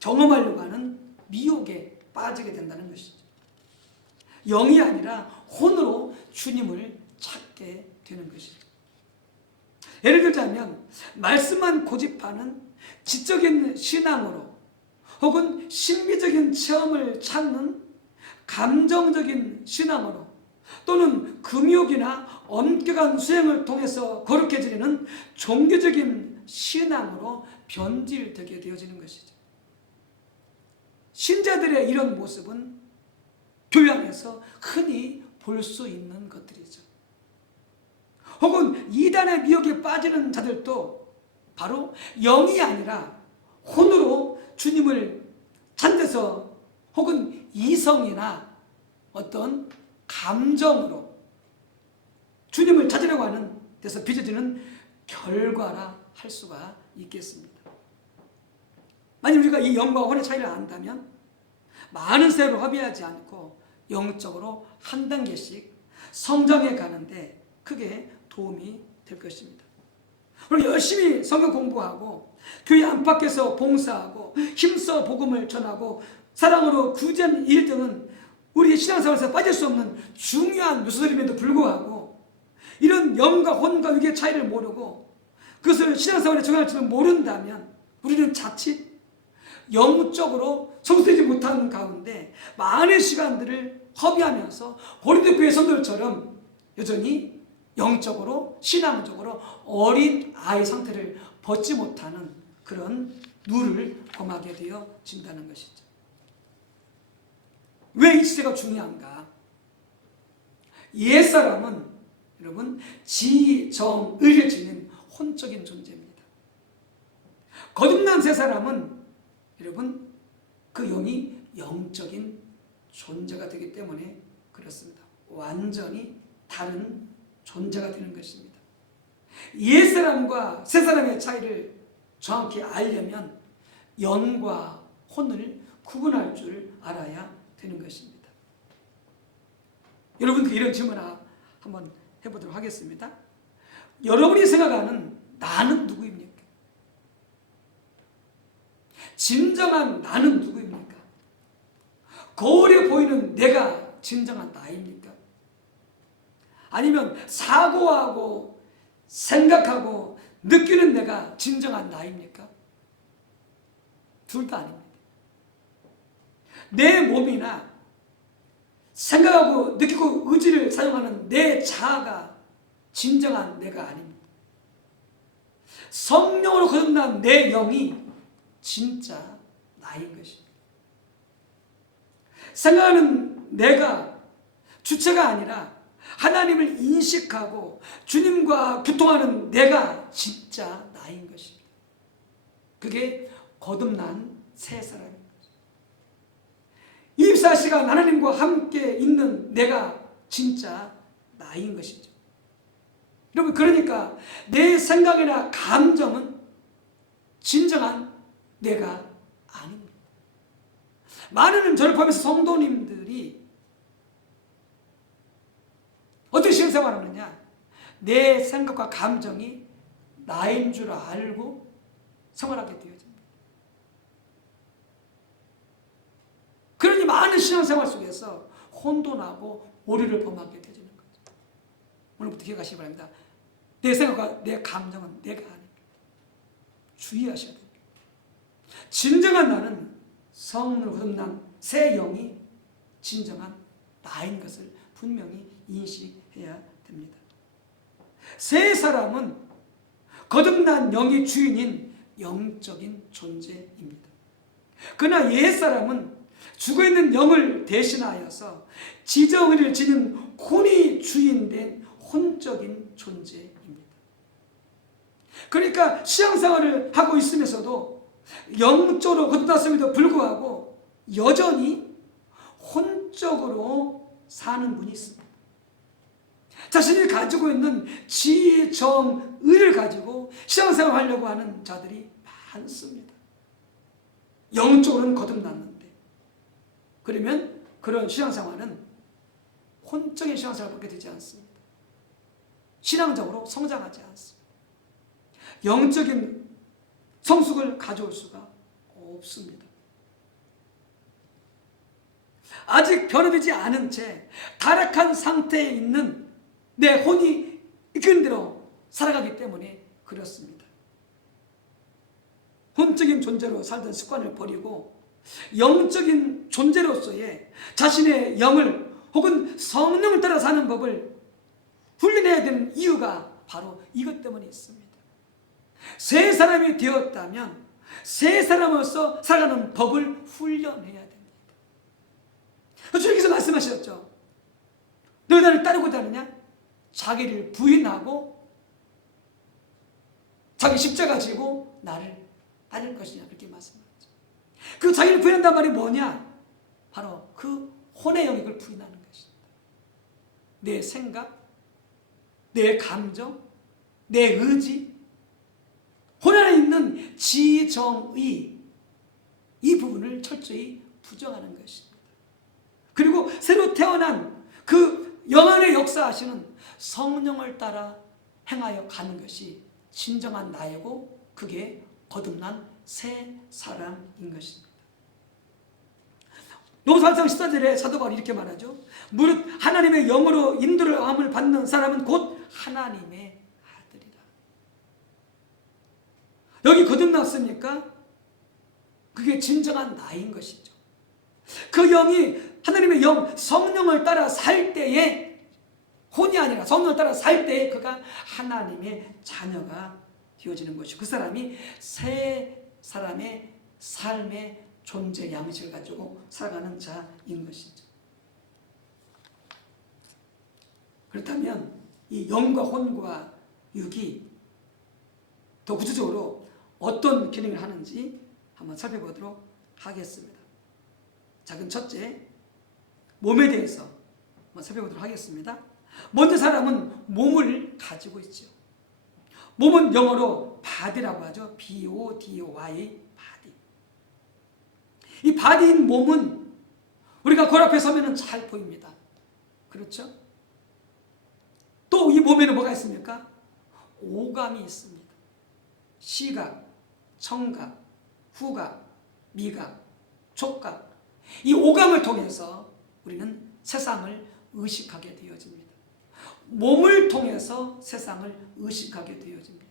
경험하려고 하는 미혹에 빠지게 된다는 것이죠. 영이 아니라 혼으로 주님을 찾게 되는 것이죠. 예를 들자면 말씀만 고집하는 지적인 신앙으로 혹은 심미적인 체험을 찾는 감정적인 신앙으로 또는 금욕이나 엄격한 수행을 통해서 거룩해 지내는 종교적인 신앙으로 변질되게 되어지는 것이죠. 신자들의 이런 모습은 교회 안에서 흔히 볼 수 있는 것들이죠. 혹은 이단의 미혹에 빠지는 자들도 바로 영이 아니라 혼으로 주님을 찾아서 혹은 이성이나 어떤 감정으로 주님을 찾으려고 하는 데서 빚어지는 결과라 할 수가 있겠습니다. 만약 우리가 이 영과 혼의 차이를 안다면 많은 세월을 허비하지 않고 영적으로 한 단계씩 성장해 가는데 크게 도움이 될 것입니다. 그리고 열심히 성경 공부하고 교회 안팎에서 봉사하고 힘써 복음을 전하고 사랑으로 구제하는 일 등은 우리 신앙생활에서 빠질 수 없는 중요한 요소들임에도 불구하고 이런 영과 혼과 육의 차이를 모르고 그것을 신앙생활에 적용할 줄을 모른다면 우리는 자칫 영적으로 성숙되지 못하는 가운데 많은 시간들을 허비하면서 고린도 교회 성도들처럼 여전히 영적으로 신앙적으로 어린 아이 상태를 벗지 못하는 그런 누를 범하게 되어진다는 것이죠. 왜 이 시대가 중요한가? 옛사람은 여러분 지정의를 지닌 혼적인 존재입니다. 거듭난 새 사람은 여러분 그 영이 영적인 존재가 되기 때문에 그렇습니다. 완전히 다른 존재가 되는 것입니다. 옛사람과 새사람의 차이를 정확히 알려면 영과 혼을 구분할 줄 알아야 되는 것입니다. 여러분들 이런 질문 한번 해보도록 하겠습니다. 여러분이 생각하는 나는 누구입니까? 진정한 나는 누구입니까? 거울에 보이는 내가 진정한 나입니까? 아니면 사고하고 생각하고 느끼는 내가 진정한 나입니까? 둘 다 아닙니다. 내 몸이나 생각하고 느끼고 의지를 사용하는 내 자아가 진정한 내가 아닙니다. 성령으로 거듭난 내 영이 진짜 나인 것입니다. 생각하는 내가 주체가 아니라 하나님을 인식하고 주님과 교통하는 내가 진짜 나인 것입니다. 그게 거듭난 새 사람입니다. 24시간 하나님과 함께 있는 내가 진짜 나인 것이죠. 여러분, 그러니까 내 생각이나 감정은 진정한 내가 아닙니다. 많은 저를 포함해서 성도님들이 어떻게 신앙생활을 하느냐? 내 생각과 감정이 나인 줄 알고 생활하게 되어집니다. 그러니 많은 신앙생활 속에서 혼돈하고 오류를 범하게 되어지는 거죠. 오늘부터 기억하시기 바랍니다. 내 생각과 내 감정은 내가 아닙니다. 주의하셔야 됩니다. 진정한 나는 성령으로 거듭난 새 영이 진정한 나인 것을 분명히 인식해야 됩니다. 새 사람은 거듭난 영이 주인인 영적인 존재입니다. 그러나 옛 사람은 죽어있는 영을 대신하여서 지정의를 지닌 혼이 주인된 혼적인 존재입니다. 그러니까 신앙생활을 하고 있으면서도 영적으로 거듭났음에도 불구하고 여전히 혼적으로 사는 분이 있습니다. 자신이 가지고 있는 지, 정, 의를 가지고 신앙생활 하려고 하는 자들이 많습니다. 영적으로는 거듭났는데, 그러면 그런 신앙생활은 혼적인 신앙생활밖에 되지 않습니다. 신앙적으로 성장하지 않습니다. 영적인 성숙을 가져올 수가 없습니다. 아직 변화되지 않은 채 타락한 상태에 있는 내 혼이 이끄는 대로 살아가기 때문에 그렇습니다. 혼적인 존재로 살던 습관을 버리고 영적인 존재로서의 자신의 영을 혹은 성령을 따라 사는 법을 훈련해야 되는 이유가 바로 이것 때문에 있습니다. 새 사람이 되었다면 새 사람으로서 살아가는 법을 훈련해야 됩니다. 주님께서 말씀하셨죠. 너희 나를 따르고자 하느냐? 자기를 부인하고 자기 십자가 지고 나를 따를 것이냐, 그렇게 말씀하죠. 그 자기를 부인한단 말이 뭐냐? 바로 그 혼의 영역을 부인하는 것입니다. 내 생각, 내 감정, 내 의지, 혼 안에 있는 지정의, 이 부분을 철저히 부정하는 것입니다. 그리고 새로 태어난 그 영 안에 역사하시는 성령을 따라 행하여 가는 것이 진정한 나이고, 그게 거듭난 새 사람인 것입니다. 로마서 8장 14절에 사도 바울이 이렇게 말하죠. 무릇 하나님의 영으로 인도를 함을 받는 사람은 곧 하나님의 아들이라. 여기 거듭났습니까? 그게 진정한 나인 것이죠. 그 영이 하나님의 영, 성령을 따라 살 때에, 혼이 아니라 성령을 따라 살 때에 그가 하나님의 자녀가 되어지는 것이고, 그 사람이 새 사람의 삶의 존재 양식을 가지고 살아가는 자인 것이죠. 그렇다면 이 영과 혼과 육이 더 구체적으로 어떤 기능을 하는지 한번 살펴보도록 하겠습니다. 자, 그럼 첫째, 몸에 대해서 한번 살펴보도록 하겠습니다. 먼저 사람은 몸을 가지고 있죠. 몸은 영어로 body라고 하죠. B-O-D-Y, body. 이 body인 몸은 우리가 그 앞에 서면 잘 보입니다. 그렇죠? 또 이 몸에는 뭐가 있습니까? 오감이 있습니다. 시각, 청각, 후각, 미각, 촉각. 이 오감을 통해서 우리는 세상을 의식하게 되어집니다. 몸을 통해서 세상을 의식하게 되어집니다.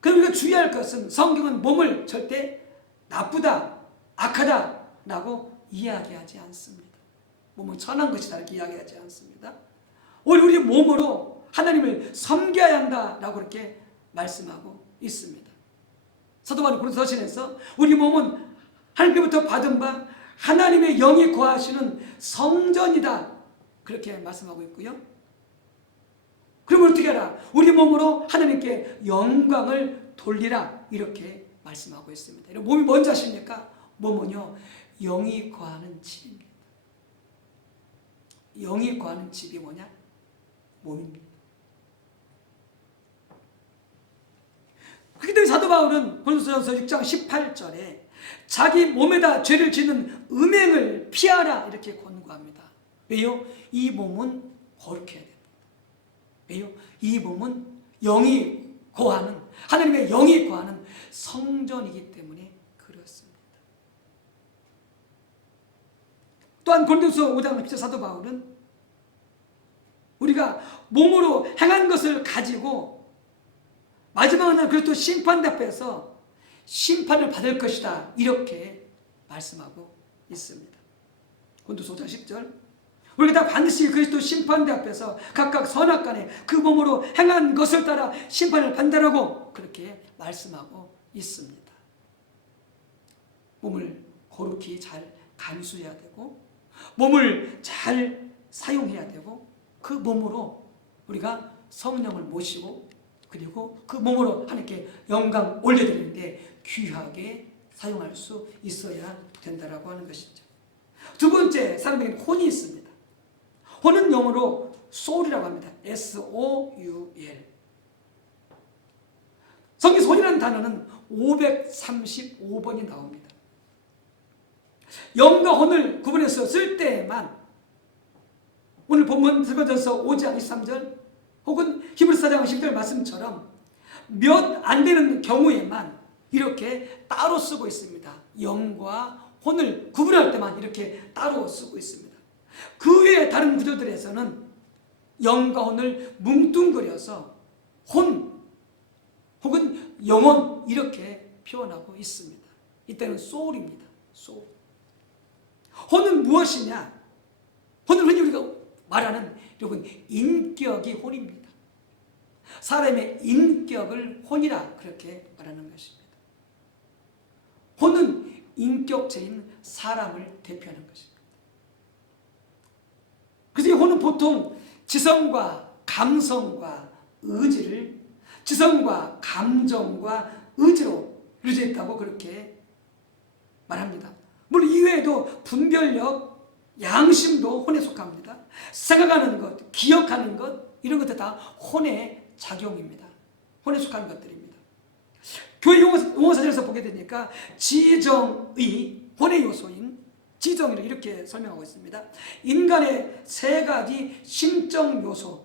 그럼 우리가 주의할 것은, 성경은 몸을 절대 나쁘다, 악하다라고 이야기하지 않습니다. 몸은 선한 것이다 이렇게 이야기하지 않습니다. 오히려 우리 몸으로 하나님을 섬겨야 한다라고 그렇게 말씀하고 있습니다. 사도 바울이 고린도서신에서 우리 몸은 하나님께부터 받은 바 하나님의 영이 거하시는 성전이다 그렇게 말씀하고 있고요. 그러면 어떻게 하라? 우리 몸으로 하나님께 영광을 돌리라 이렇게 말씀하고 있습니다. 몸이 뭔지 아십니까? 몸은요, 영이 거하는 집입니다. 영이 거하는 집이 뭐냐? 몸입니다. 그렇기 때문에 사도 바울은 고린도전서 6장 18절에 자기 몸에다 죄를 짓는 음행을 피하라 이렇게 권고합니다. 왜요? 이 몸은 거룩해야 됩니다. 왜요? 이 몸은 영이 거하는, 하나님의 영이 거하는 성전이기 때문에 그렇습니다. 또한 고린도서 5장 10절 사도 바울은 우리가 몸으로 행한 것을 가지고 마지막 날 그리스도 심판대 앞에서 심판을 받을 것이다 이렇게 말씀하고 있습니다. 고린도서 5장 10절 우리가 다 반드시 그리스도 심판대 앞에서 각각 선악간에 그 몸으로 행한 것을 따라 심판을 받는다라고 그렇게 말씀하고 있습니다. 몸을 거룩히 잘 간수해야 되고 몸을 잘 사용해야 되고 그 몸으로 우리가 성령을 모시고 그리고 그 몸으로 하나님께 영광 올려드리는데 귀하게 사용할 수 있어야 된다라고 하는 것이죠. 두 번째 사람에게는 혼이 있습니다. 혼은 영어로 soul이라고 합니다. S-O-U-L. 성경에서 혼이라는 단어는 535번이 나옵니다. 영과 혼을 구분해서 쓸 때에만 오늘 본문 설교전서 5장 23절 혹은 히브리서 4장 10절 말씀처럼 몇 안 되는 경우에만 이렇게 따로 쓰고 있습니다. 영과 혼을 구분할 때만 이렇게 따로 쓰고 있습니다. 그 외에 다른 구조들에서는 영과 혼을 뭉뚱그려서 혼 혹은 영혼 이렇게 표현하고 있습니다. 이때는 soul입니다. soul. 혼은 무엇이냐? 혼은 흔히 우리가 말하는 여러분 인격이 혼입니다. 사람의 인격을 혼이라 그렇게 말하는 것입니다. 혼은 인격체인 사람을 대표하는 것입니다. 그래서 이 혼은 보통 지성과 감성과 의지를 지성과 감정과 의지로 이루어져 있다고 그렇게 말합니다. 물론 이외에도 분별력, 양심도 혼에 속합니다. 생각하는 것, 기억하는 것 이런 것들 다 혼의 작용입니다. 혼에 속하는 것들입니다. 교회 용어사전에서 보게 되니까 지정의, 혼의 요소인 지정의를 이렇게 설명하고 있습니다. 인간의 세 가지 심적 요소,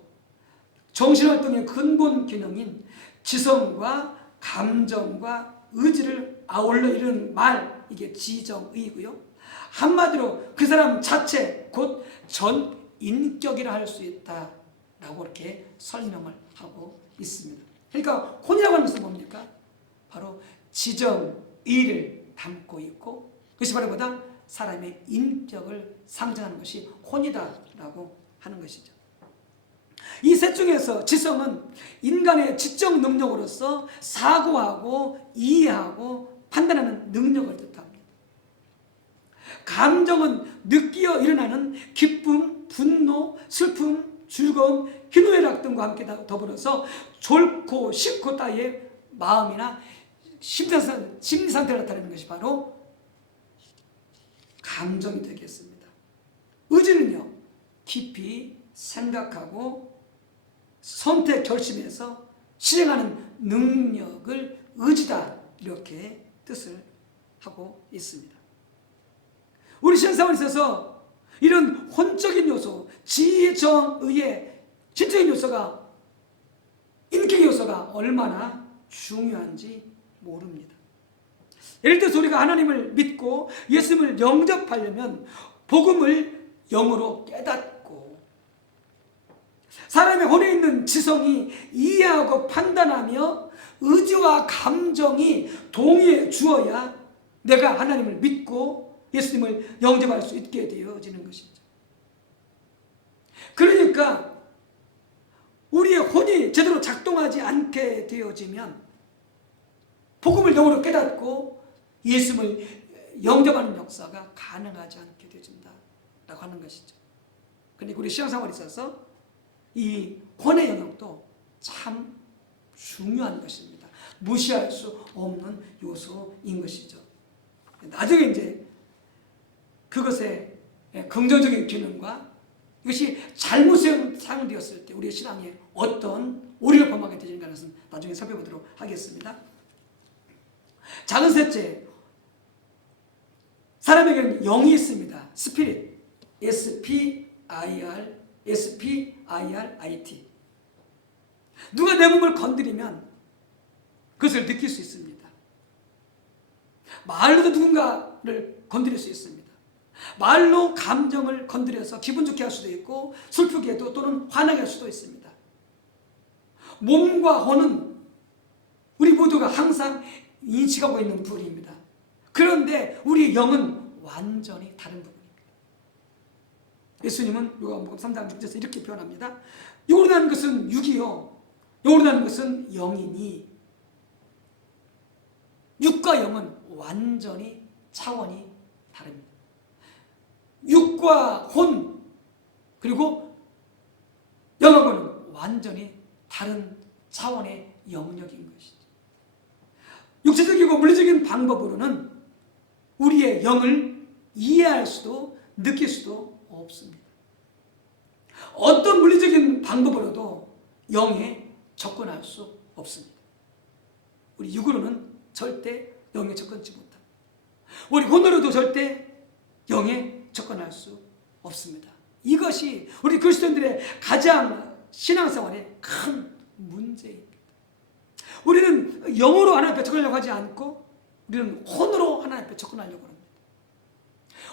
정신활동의 근본 기능인 지성과 감정과 의지를 아울러 이루는 말, 이게 지정의고요. 한마디로 그 사람 자체 곧 전 인격이라 할 수 있다라고 이렇게 설명을 하고 있습니다. 그러니까 혼이라고 하는 것은 뭡니까? 바로 지정의를 담고 있고 그것이 바로 뭐다? 사람의 인격을 상징하는 것이 혼이다라고 하는 것이죠. 이 셋 중에서 지성은 인간의 지적 능력으로서 사고하고 이해하고 판단하는 능력을 뜻합니다. 감정은 느끼어 일어나는 기쁨, 분노, 슬픔, 즐거움, 희노애락 등과 함께 더불어서 좋고 싫고 따위의 마음이나 심리 상태를 나타내는 것이 바로 감정이 되겠습니다. 의지는요, 깊이 생각하고 선택 결심해서 실행하는 능력을 의지다 이렇게 뜻을 하고 있습니다. 우리 신앙생활에 있어서 이런 혼적인 요소, 지정의의 신적인 요소가 인격의 요소가 얼마나 중요한지 모릅니다. 예를 들어서 우리가 하나님을 믿고 예수님을 영접하려면 복음을 영으로 깨닫고 사람의 혼에 있는 지성이 이해하고 판단하며 의지와 감정이 동의해 주어야 내가 하나님을 믿고 예수님을 영접할 수 있게 되어지는 것이죠. 그러니까 우리의 혼이 제대로 작동하지 않게 되어지면 복음을 영으로 깨닫고 예수님을 영접하는 역사가 가능하지 않게 되어진다라고 하는 것이죠. 그러니까 우리 신앙생활에 있어서 이 혼의 영역도 참 중요한 것입니다. 무시할 수 없는 요소인 것이죠. 나중에 이제 그것의 긍정적인 기능과 이것이 잘못 사용되었을 때 우리의 신앙에 어떤 오류를 범하게 되는가는 것은 나중에 살펴보도록 하겠습니다. 작은 셋째, 사람에게는 영이 있습니다. 스피릿, S-P-I-R-I-T. 누가 내 몸을 건드리면 그것을 느낄 수 있습니다. 말로도 누군가를 건드릴 수 있습니다. 말로 감정을 건드려서 기분 좋게 할 수도 있고 슬프게 해도 또는 화나게 할 수도 있습니다. 몸과 혼은 우리 모두가 항상 인식하고 있는 부분입니다. 그런데 우리 영은 완전히 다른 부분입니다. 예수님은 요한복음 3장 6절에서 이렇게 표현합니다. 영으로 나는 것은 육이요 영으로 나는 것은 영이니 육과 영은 완전히 차원이 다릅니다. 육과 혼 그리고 영하고는 완전히 다른 차원의 영역인 것이죠. 육체적이고 물리적인 방법으로는 우리의 영을 이해할 수도 느낄 수도 없습니다. 어떤 물리적인 방법으로도 영에 접근할 수 없습니다. 우리 육으로는 절대 영에 접근하지 못합니다. 우리 혼으로도 절대 영에 접근할 수 없습니다. 이것이 우리 그리스도인들의 가장 신앙생활의 큰 문제입니다. 우리는 영으로 하나님 앞에 접근하려고 하지 않고 우리는 혼으로 하나님 앞에 접근하려고 합니다.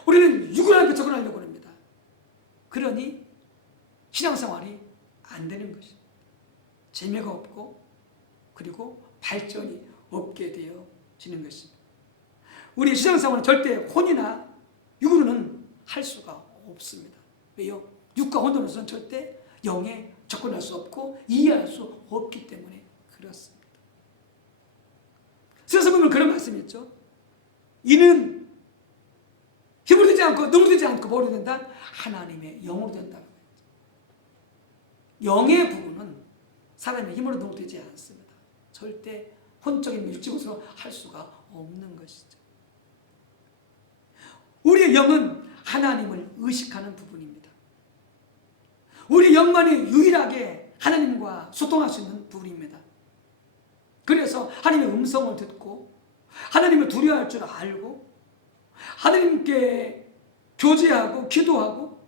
우리는 육으로 하나님 앞에 접근하려고 합니다. 그러니 신앙생활이 안 되는 것입니다. 재미가 없고 그리고 발전이 없게 되어지는 것입니다. 우리 신앙생활은 절대 혼이나 육으로는 할 수가 없습니다. 왜요? 육과 혼으로서는 절대 영에 접근할 수 없고 이해할 수 없기 때문에 그렇습니다.聖보면 그런 말씀이 있죠. 이는 힘으로 되지 않고 능으로 되지 않고 뭐로 된다? 하나님의 영으로 된다고 했죠. 영의 부분은 사람의 힘으로 능으로 되지 않습니다. 절대 혼적인 육적으로 할 수가 없는 것이죠. 우리의 영은 하나님을 의식하는 부분입니다. 우리 영만이 유일하게 하나님과 소통할 수 있는 부분입니다. 그래서 하나님의 음성을 듣고 하나님을 두려워할 줄 알고 하나님께 교제하고 기도하고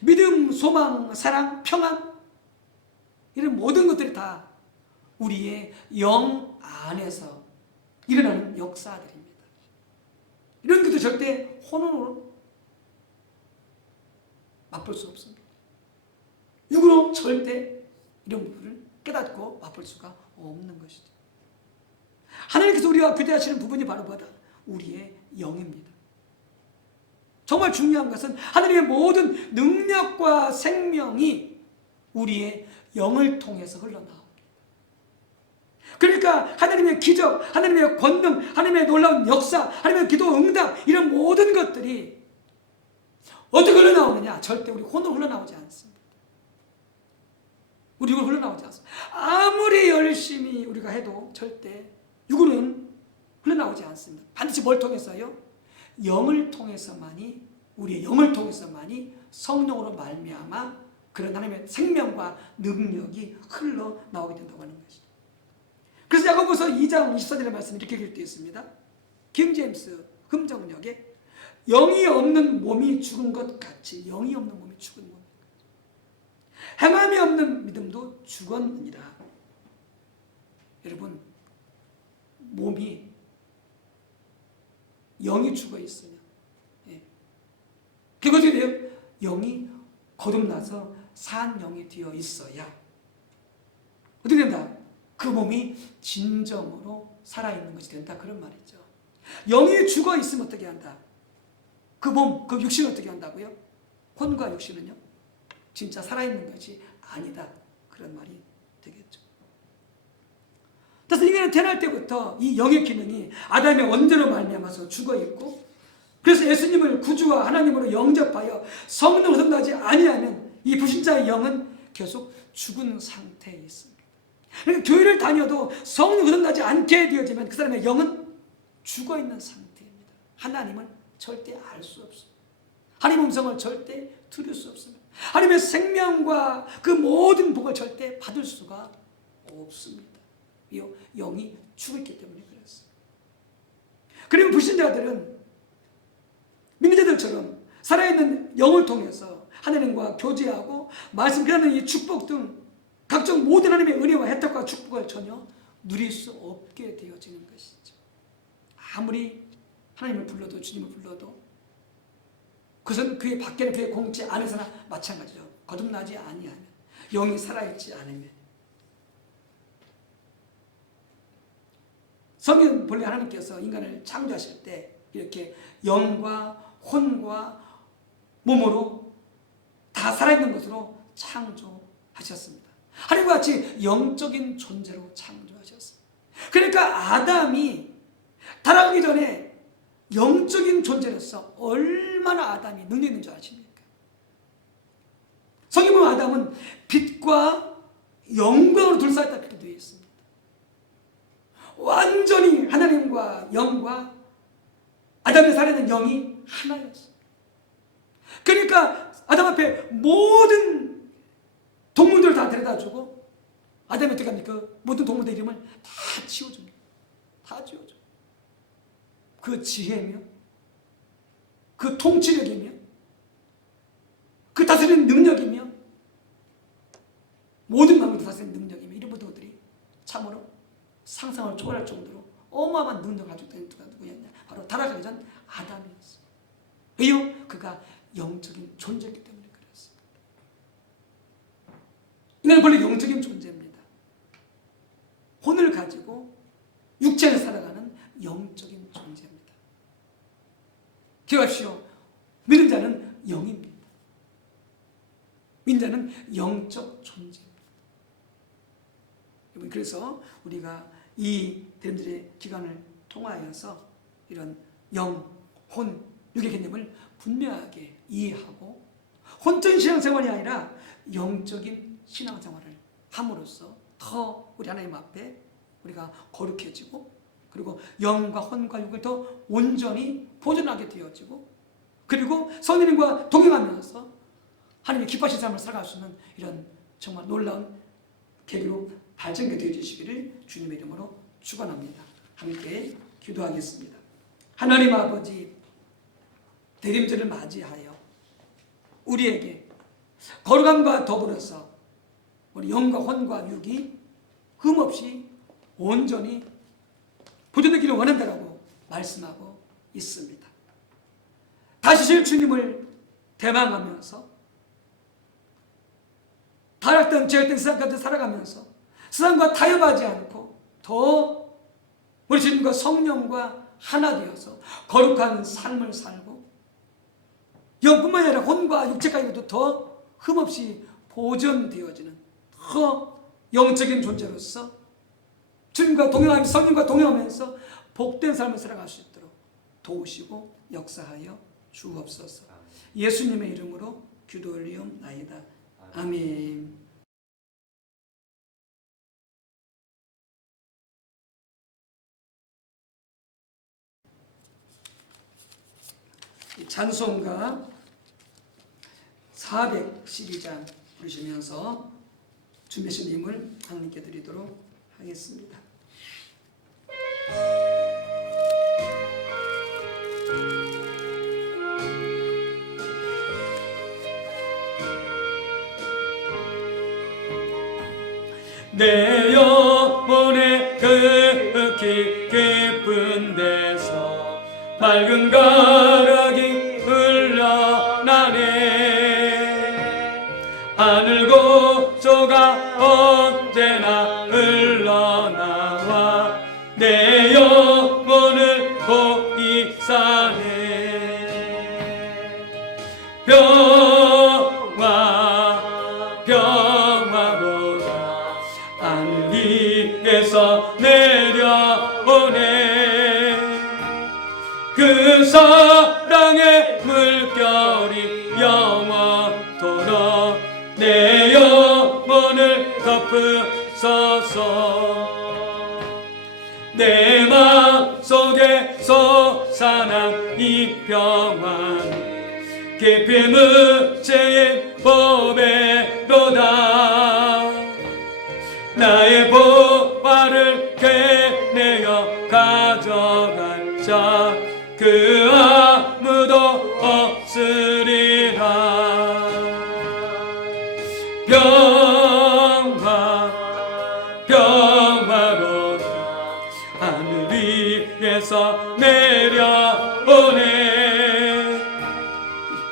믿음, 소망, 사랑, 평안 이런 모든 것들이 다 우리의 영 안에서 일어나는 역사들입니다. 이런 것도 절대 혼으로 맛볼 수 없습니다. 육으로 절대 이런 부분을 깨닫고 맛볼 수가 없는 것이죠. 하나님께서 우리와 교제하시는 부분이 바로 뭐다? 우리의 영입니다. 정말 중요한 것은 하나님의 모든 능력과 생명이 우리의 영을 통해서 흘러나옵니다. 그러니까 하나님의 기적, 하나님의 권능, 하나님의 놀라운 역사, 하나님의 기도 응답 이런 모든 것들이 어떻게 흘러나오느냐? 절대 우리 혼으로 흘러나오지 않습니다. 우리 육으로 흘러나오지 않습니다. 아무리 열심히 우리가 해도 절대 육으로는 흘러나오지 않습니다. 반드시 뭘 통해서요? 영을 통해서만이 우리의 영을 통해서만이 성령으로 말미암아 그런 하나님의 생명과 능력이 흘러나오게 된다고 하는 것이죠. 그래서 야고보서 2장 24절의 말씀이 이렇게 기록되어 있습니다. 킹제임스 흠정역에 영이 없는 몸이 죽은 것 같이 영이 없는 몸이 죽은 몸 행함이 없는 믿음도 죽었느니라. 여러분 몸이 영이 죽어 있어요. 예. 그게 어떻게 돼요? 영이 거듭나서 산 영이 되어 있어야 어떻게 된다? 그 몸이 진정으로 살아있는 것이 된다. 그런 말이죠. 영이 죽어 있으면 어떻게 한다? 그 몸, 그 육신은 어떻게 한다고요? 혼과 육신은요? 진짜 살아있는 것이 아니다. 그런 말이 되겠죠. 그래서 인간은 태어날 때부터 이 영의 기능이 아담의 원죄로 말미암아서 죽어 있고 그래서 예수님을 구주와 하나님으로 영접하여 성령으로 섭리하지 아니하면 이 불신자의 영은 계속 죽은 상태에 있습니다. 그러니까 교회를 다녀도 성령으로 섭리하지 않게 되어지면 그 사람의 영은 죽어 있는 상태입니다. 하나님을 절대 알 수 없습니다. 하나님의 음성을 절대 들을 수 없습니다. 하나님의 생명과 그 모든 복을 절대 받을 수가 없습니다. 영이 죽었기 때문에 그렇습니다. 그리고 불신자들은 믿는 자들처럼 살아있는 영을 통해서 하나님과 교제하고 말씀 그하는 이 축복 등 각종 모든 하나님의 은혜와 혜택과 축복을 전혀 누릴 수 없게 되어지는 것이죠. 아무리 하나님을 불러도 주님을 불러도 그것은 그의 밖에는 그의 공체 안에서나 마찬가지죠. 거듭나지 아니하면 영이 살아있지 않으면 성경 본래 하나님께서 인간을 창조하실 때 이렇게 영과 혼과 몸으로 다 살아있는 것으로 창조하셨습니다. 하나님과 같이 영적인 존재로 창조하셨습니다. 그러니까 아담이 타락하기 전에 영적인 존재로서 얼마나 아담이 능력 있는 줄 아십니까? 성경 보면 아담은 빛과 영광으로 둘러싸였다 그렇게 되어 있습니다. 완전히 하나님과 영과 아담의 살아있는 영이 하나였습니다. 그러니까 아담 앞에 모든 동물들을 다 데려다주고 아담이 어떻게 합니까? 모든 동물들 이름을 다 지워줍니다. 다 지워줘. 그 지혜며 그 통치력이며 그 다스리는 능력이며 모든 만물을 다스리는 능력이며 이런 모든 것들이 참으로 상상을 초월할 정도로 어마어마한 능력을 가지고 있는 누가 누구였냐? 바로 타락하기 전 아담이었어요. 왜요? 그가 영적인 존재였기 때문에 그랬습니다. 인간은 본래 영적인 존재입니다. 혼을 가지고 육체를 살아가는 영적인 존재입니다. 기억하십시오. 믿는 자는 영입니다. 믿는 자는 영적 존재입니다. 그래서 우리가 이 대림절의 기간을 통하여서 이런 영, 혼, 육의 개념을 분명하게 이해하고 혼전 신앙생활이 아니라 영적인 신앙생활을 함으로써 더 우리 하나님 앞에 우리가 거룩해지고 그리고 영과 혼과 육을 더 온전히 보존하게 되어지고 그리고 성령님과 동행하면서 하나님의 기뻐하신 삶을 살아갈 수 있는 이런 정말 놀라운 계기로 발전게 되어주시기를 주님의 이름으로 축원합니다. 함께 기도하겠습니다. 하나님 아버지, 대림절을 맞이하여 우리에게 거룩함과 더불어서 우리 영과 혼과 육이 흠없이 온전히 보존되기를 원한다라고 말씀하고 있습니다. 다시 실 주님을 대망하면서 타락된 죄악된 세상 가운데 살아가면서 세상과 타협하지 않고 더 우리 주님과 성령과 하나 되어서 거룩한 삶을 살고 영뿐만 아니라 혼과 육체까지도 더 흠없이 보존되어지는 더 영적인 존재로서 주님과 동행하면서 성령과 동행하면서 복된 삶을 살아갈 수 있도록 도우시고 역사하여 주옵소서. 예수님의 이름으로 기도 올리옵나이다. 아멘. 찬송가 412장 부르시면서 준비하신 힘을 하나님께 드리도록 하겠습니다. 내 영혼의 극히 깊은 데서 맑은 가락이 흘러나네. 하늘 고소가 언제나 흘러나와 내 영혼을 고이 싸네. 평화로다 하늘 위에서 내려오네. 그 사랑의 물결이 영원토록 내 영혼을 덮으소서. 내 마음속에 솟아난 이 평안 깊이 묻힌 보배로다. 나의 보화를 깨내어 가져갈 자 그 아무도 없으리라. 평화로다 하늘 위에서 내려오네.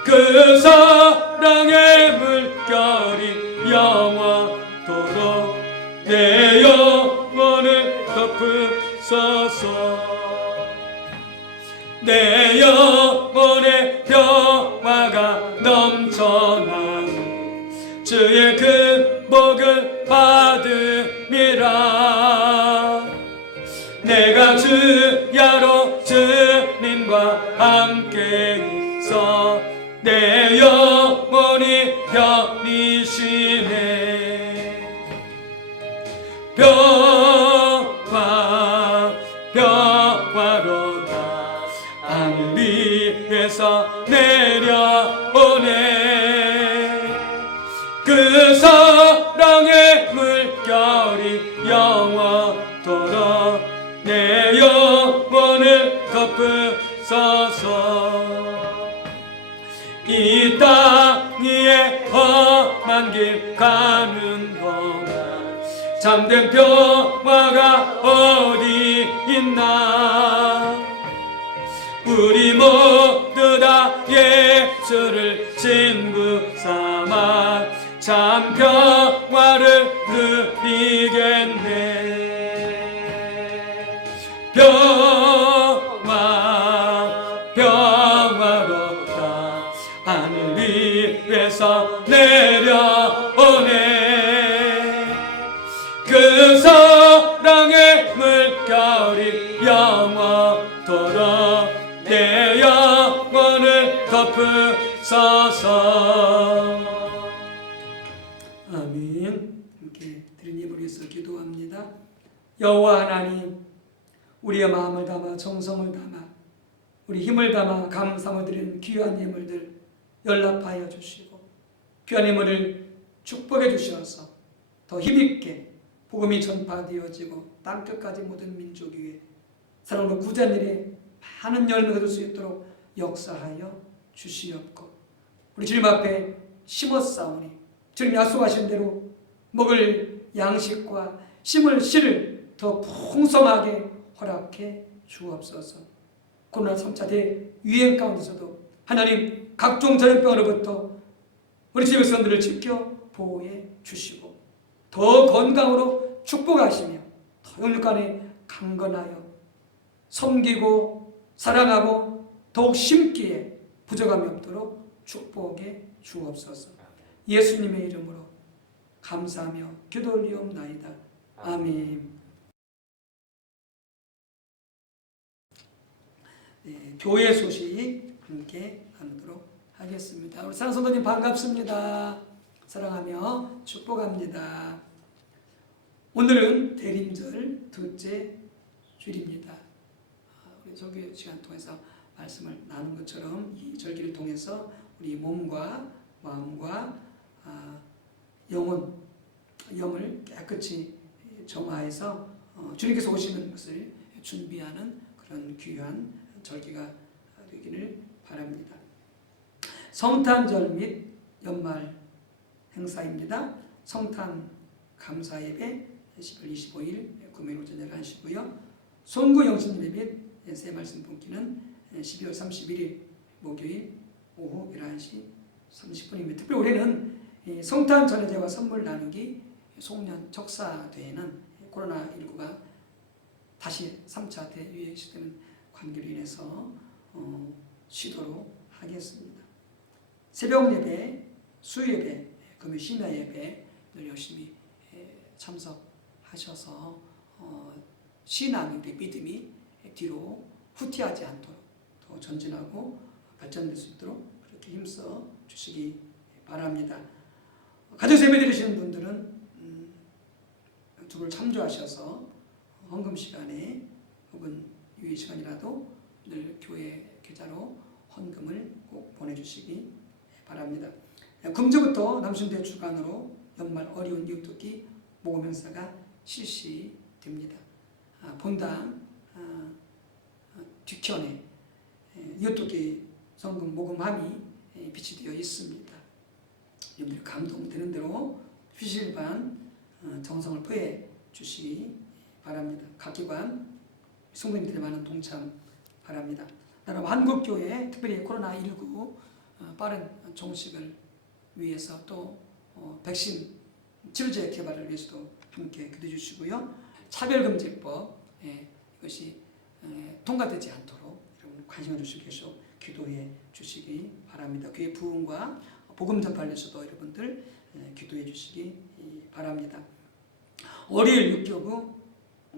그 사랑의 물결이 영원토록 내 영혼을 덮으소서. 내 영혼의 평화가 넘쳐나는 주의 큰 복을 받음이라. 내가 주야로 주님과 함께 있어 내 영혼이 편히쉬네. 평화로다 하늘 위에서 내려오네. 사랑의 물결이 영원토록 내 영혼을 덮으소서. 이 땅 위에 험한 길 가는 동안 참된 평화가 어디 있나. 우리 모두 다 예수를 친구 삼아 참 평화를 누리겠네. 평화롭다 하늘 위에서 내려오네. 그 사랑의 물결이 영원토록 내 영혼을 덮으소서. 아멘. 함께 드린 예물을 위해서 기도합니다. 여호와 하나님, 우리의 마음을 담아 정성을 담아 우리 힘을 담아 감사함을 드리는 귀한 예물들 연락하여 주시고 귀한 예물을 축복해 주셔서 더 힘있게 복음이 전파되어지고 땅끝까지 모든 민족 위에 사랑으로 구제한 일에 많은 열매가 얻을 수 있도록 역사하여 주시옵고 우리 주님 앞에 심었사오니 주님 약속하신 대로 먹을 양식과 심을 씨를 더 풍성하게 허락해 주옵소서. 코로나 3차 대유행 가운데서도 하나님 각종 전염병으로부터 우리 주의 백성들을 지켜 보호해 주시고 더 건강으로 축복하시며 더 영육간에 강건하여 섬기고 사랑하고 더욱 심기에 부족함이 없도록 축복해 주옵소서. 예수님의 이름으로 감사하며 기도 올리옵나이다. 아멘. 네, 교회 소식 함께 나누도록 하겠습니다. 우리 사랑 성도님 반갑습니다. 사랑하며 축복합니다. 오늘은 대림절 둘째 주일입니다. 우리 설교 시간 통해서 말씀을 나눈 것처럼 이 절기를 통해서 우리 몸과 마음과 영을 깨끗이 정화해서 주님께서 오시는 것을 준비하는 그런 귀한 절기가 되기를 바랍니다. 성탄절 및 연말 행사입니다. 성탄 감사 예배 10월 25일 금요일 오전 11시고요. 손구 영신 예배 새 말씀 분기는 12월 31일 목요일 오후 11시 30분입니다. 특별히 올해는 성탄 전해제와 선물 나누기 송년 적사대회는 코로나19가 다시 3차 대유행 시되는 관계로 인해서 쉬도록 하겠습니다. 새벽 예배, 수요 예배, 금요 심야 예배 늘 열심히 참석하셔서 신앙의 믿음이 뒤로 후퇴하지 않도록 더 전진하고 발전될 수 있도록 그렇게 힘써 주시기 바랍니다. 가정 예배 드리시는 분들은 두를 참조하셔서 헌금 시간에 혹은 유의 시간이라도 늘 교회 계좌로 헌금을 꼭 보내주시기 바랍니다. 금주부터 남순대 주간으로 연말 어려운 이웃돕기 모금 행사가 실시됩니다. 본당 뒤편에 이웃돕기 성금 모금함이 비치되어 있습니다. 여러분들 감동되는 대로 휴실반 정성을 포해 주시기 바랍니다. 각 기관 성도님들의 많은 동참 바랍니다. 나라 한국교회 특별히 코로나19 빠른 종식을 위해서 또 백신 치료제 개발을 위해서도 함께 기도해 주시고요. 차별금지법 이것이 통과되지 않도록 여러분 관심을 주시고 기도해 주시기 바랍니다. 교회 부흥과 복음 전파를 위해서도 여러분들 기도해 주시기 바랍니다. 월요일 6교구,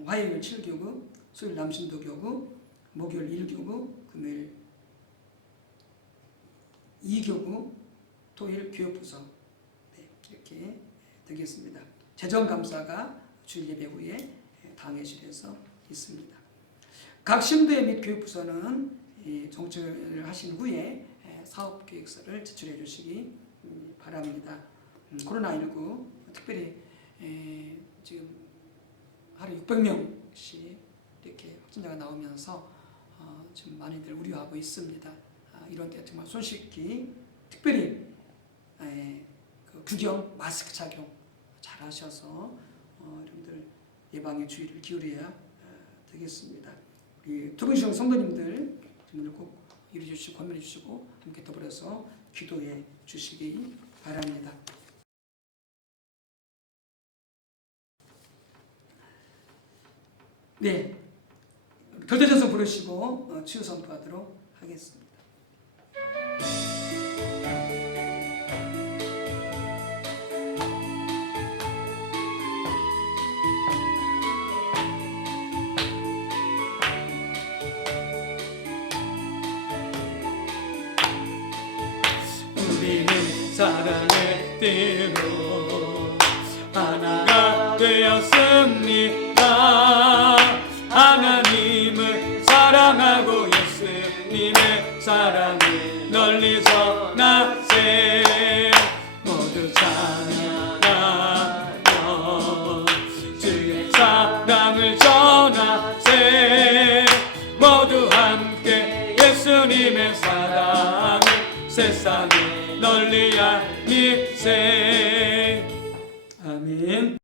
화요일 7교구, 수요일 남신도 교구, 목요일 1교구, 금요일 2교구, 토요일 교육부서 이렇게 되겠습니다. 재정감사가 주일 예배 후에 당회실에서 있습니다. 각 신도회 및 교육부서는 정치를 하신 후에 사업계획서를 제출해 주시기 바랍니다. 코로나19 특별히 지금 하루 600명씩 이렇게 확진자가 나오면서 지금 많이들 우려하고 있습니다. 이런 때 정말 손쉽게 특별히 그 구경, 마스크 착용 잘 하셔서 여러분들 예방에 주의를 기울여야 되겠습니다. 우리 두분시형 성도님들 오늘 꼭 이루어 주시고 권면해 주시고 함께 더불어서 기도해 주시기 바랍니다. 네, 별도전선 부르시고 치유 선포하도록 하겠습니다. 우리는 사랑의 띠로 하나가 되었습니다. 하나님을 사랑하고 예수님의 사랑을 널리 전하세. 모두 찬양하며 주의 사랑을 전하세. 모두 함께 예수님의 사랑을 세상에 널리 알리세. 아멘.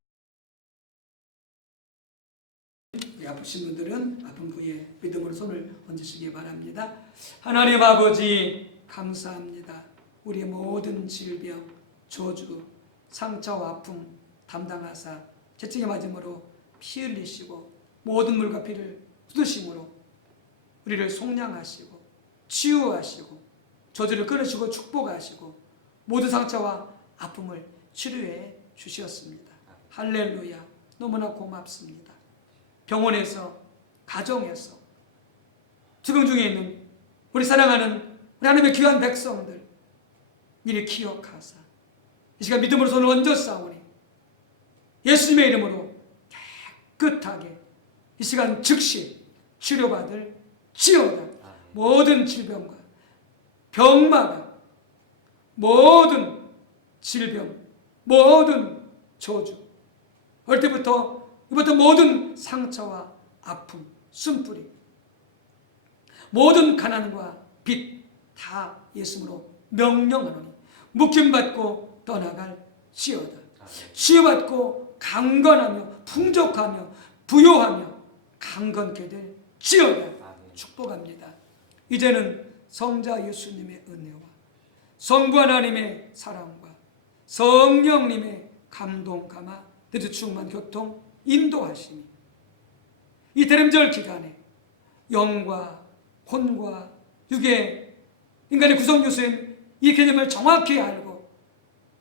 아프신 분들은 아픈 부위에 믿음으로 손을 얹으시기 바랍니다. 하나님 아버지, 감사합니다. 우리의 모든 질병, 저주, 상처와 아픔 담당하사 채찍에 맞음으로 피 흘리시고 모든 물과 피를 쏟으심으로 우리를 속량하시고 치유하시고 저주를 끊으시고 축복하시고 모든 상처와 아픔을 치료해 주셨습니다. 할렐루야. 너무나 고맙습니다. 병원에서, 가정에서, 투병 중에 있는 우리 사랑하는 우리 하나님의 귀한 백성들 미리 기억하사 이 시간 믿음으로 손을 얹었사오니 예수님의 이름으로 깨끗하게 이 시간 즉시 치료받을 지어다. 모든 질병과 병마가 모든 질병, 모든 저주 어릴 때부터 이부터 모든 상처와 아픔, 숨뿌리 모든 가난과 빚 다 예수님으로 명령하노니 묵힘받고 떠나갈 지어다. 치유받고 강건하며 풍족하며 부요하며 강건케 될 지어다. 축복합니다. 이제는 성자 예수님의 은혜와 성부 하나님의 사랑과 성령님의 감동 감화 뜻의 충만 교통 인도하시니 이 대림절 기간에 영과 혼과 육의 인간의 구성 요소인 이 개념을 정확히 알고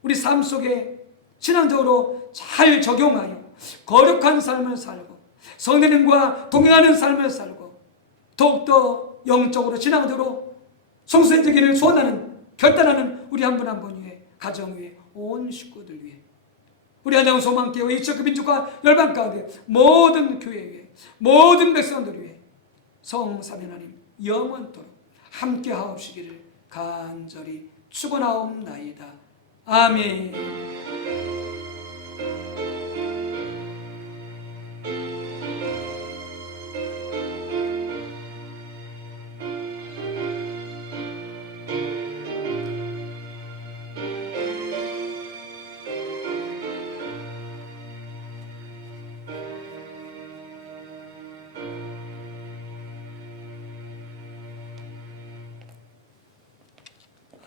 우리 삶 속에 신앙적으로 잘 적용하여 거룩한 삶을 살고 성령님과 동행하는 삶을 살고 더욱더 영적으로 신앙적으로 성숙해지기를 소원하는 결단하는 우리 한 분 한 분 위해 가정 위해 온 식구들 위해 우리 아나운 소망교회 이처크 민족과 열방 가운데 모든 교회 위해 모든 백성들 위해 성삼위 하나님 영원토록 함께 하옵시기를 간절히 축원하옵나이다. 아멘.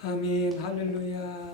아멘. 할렐루야.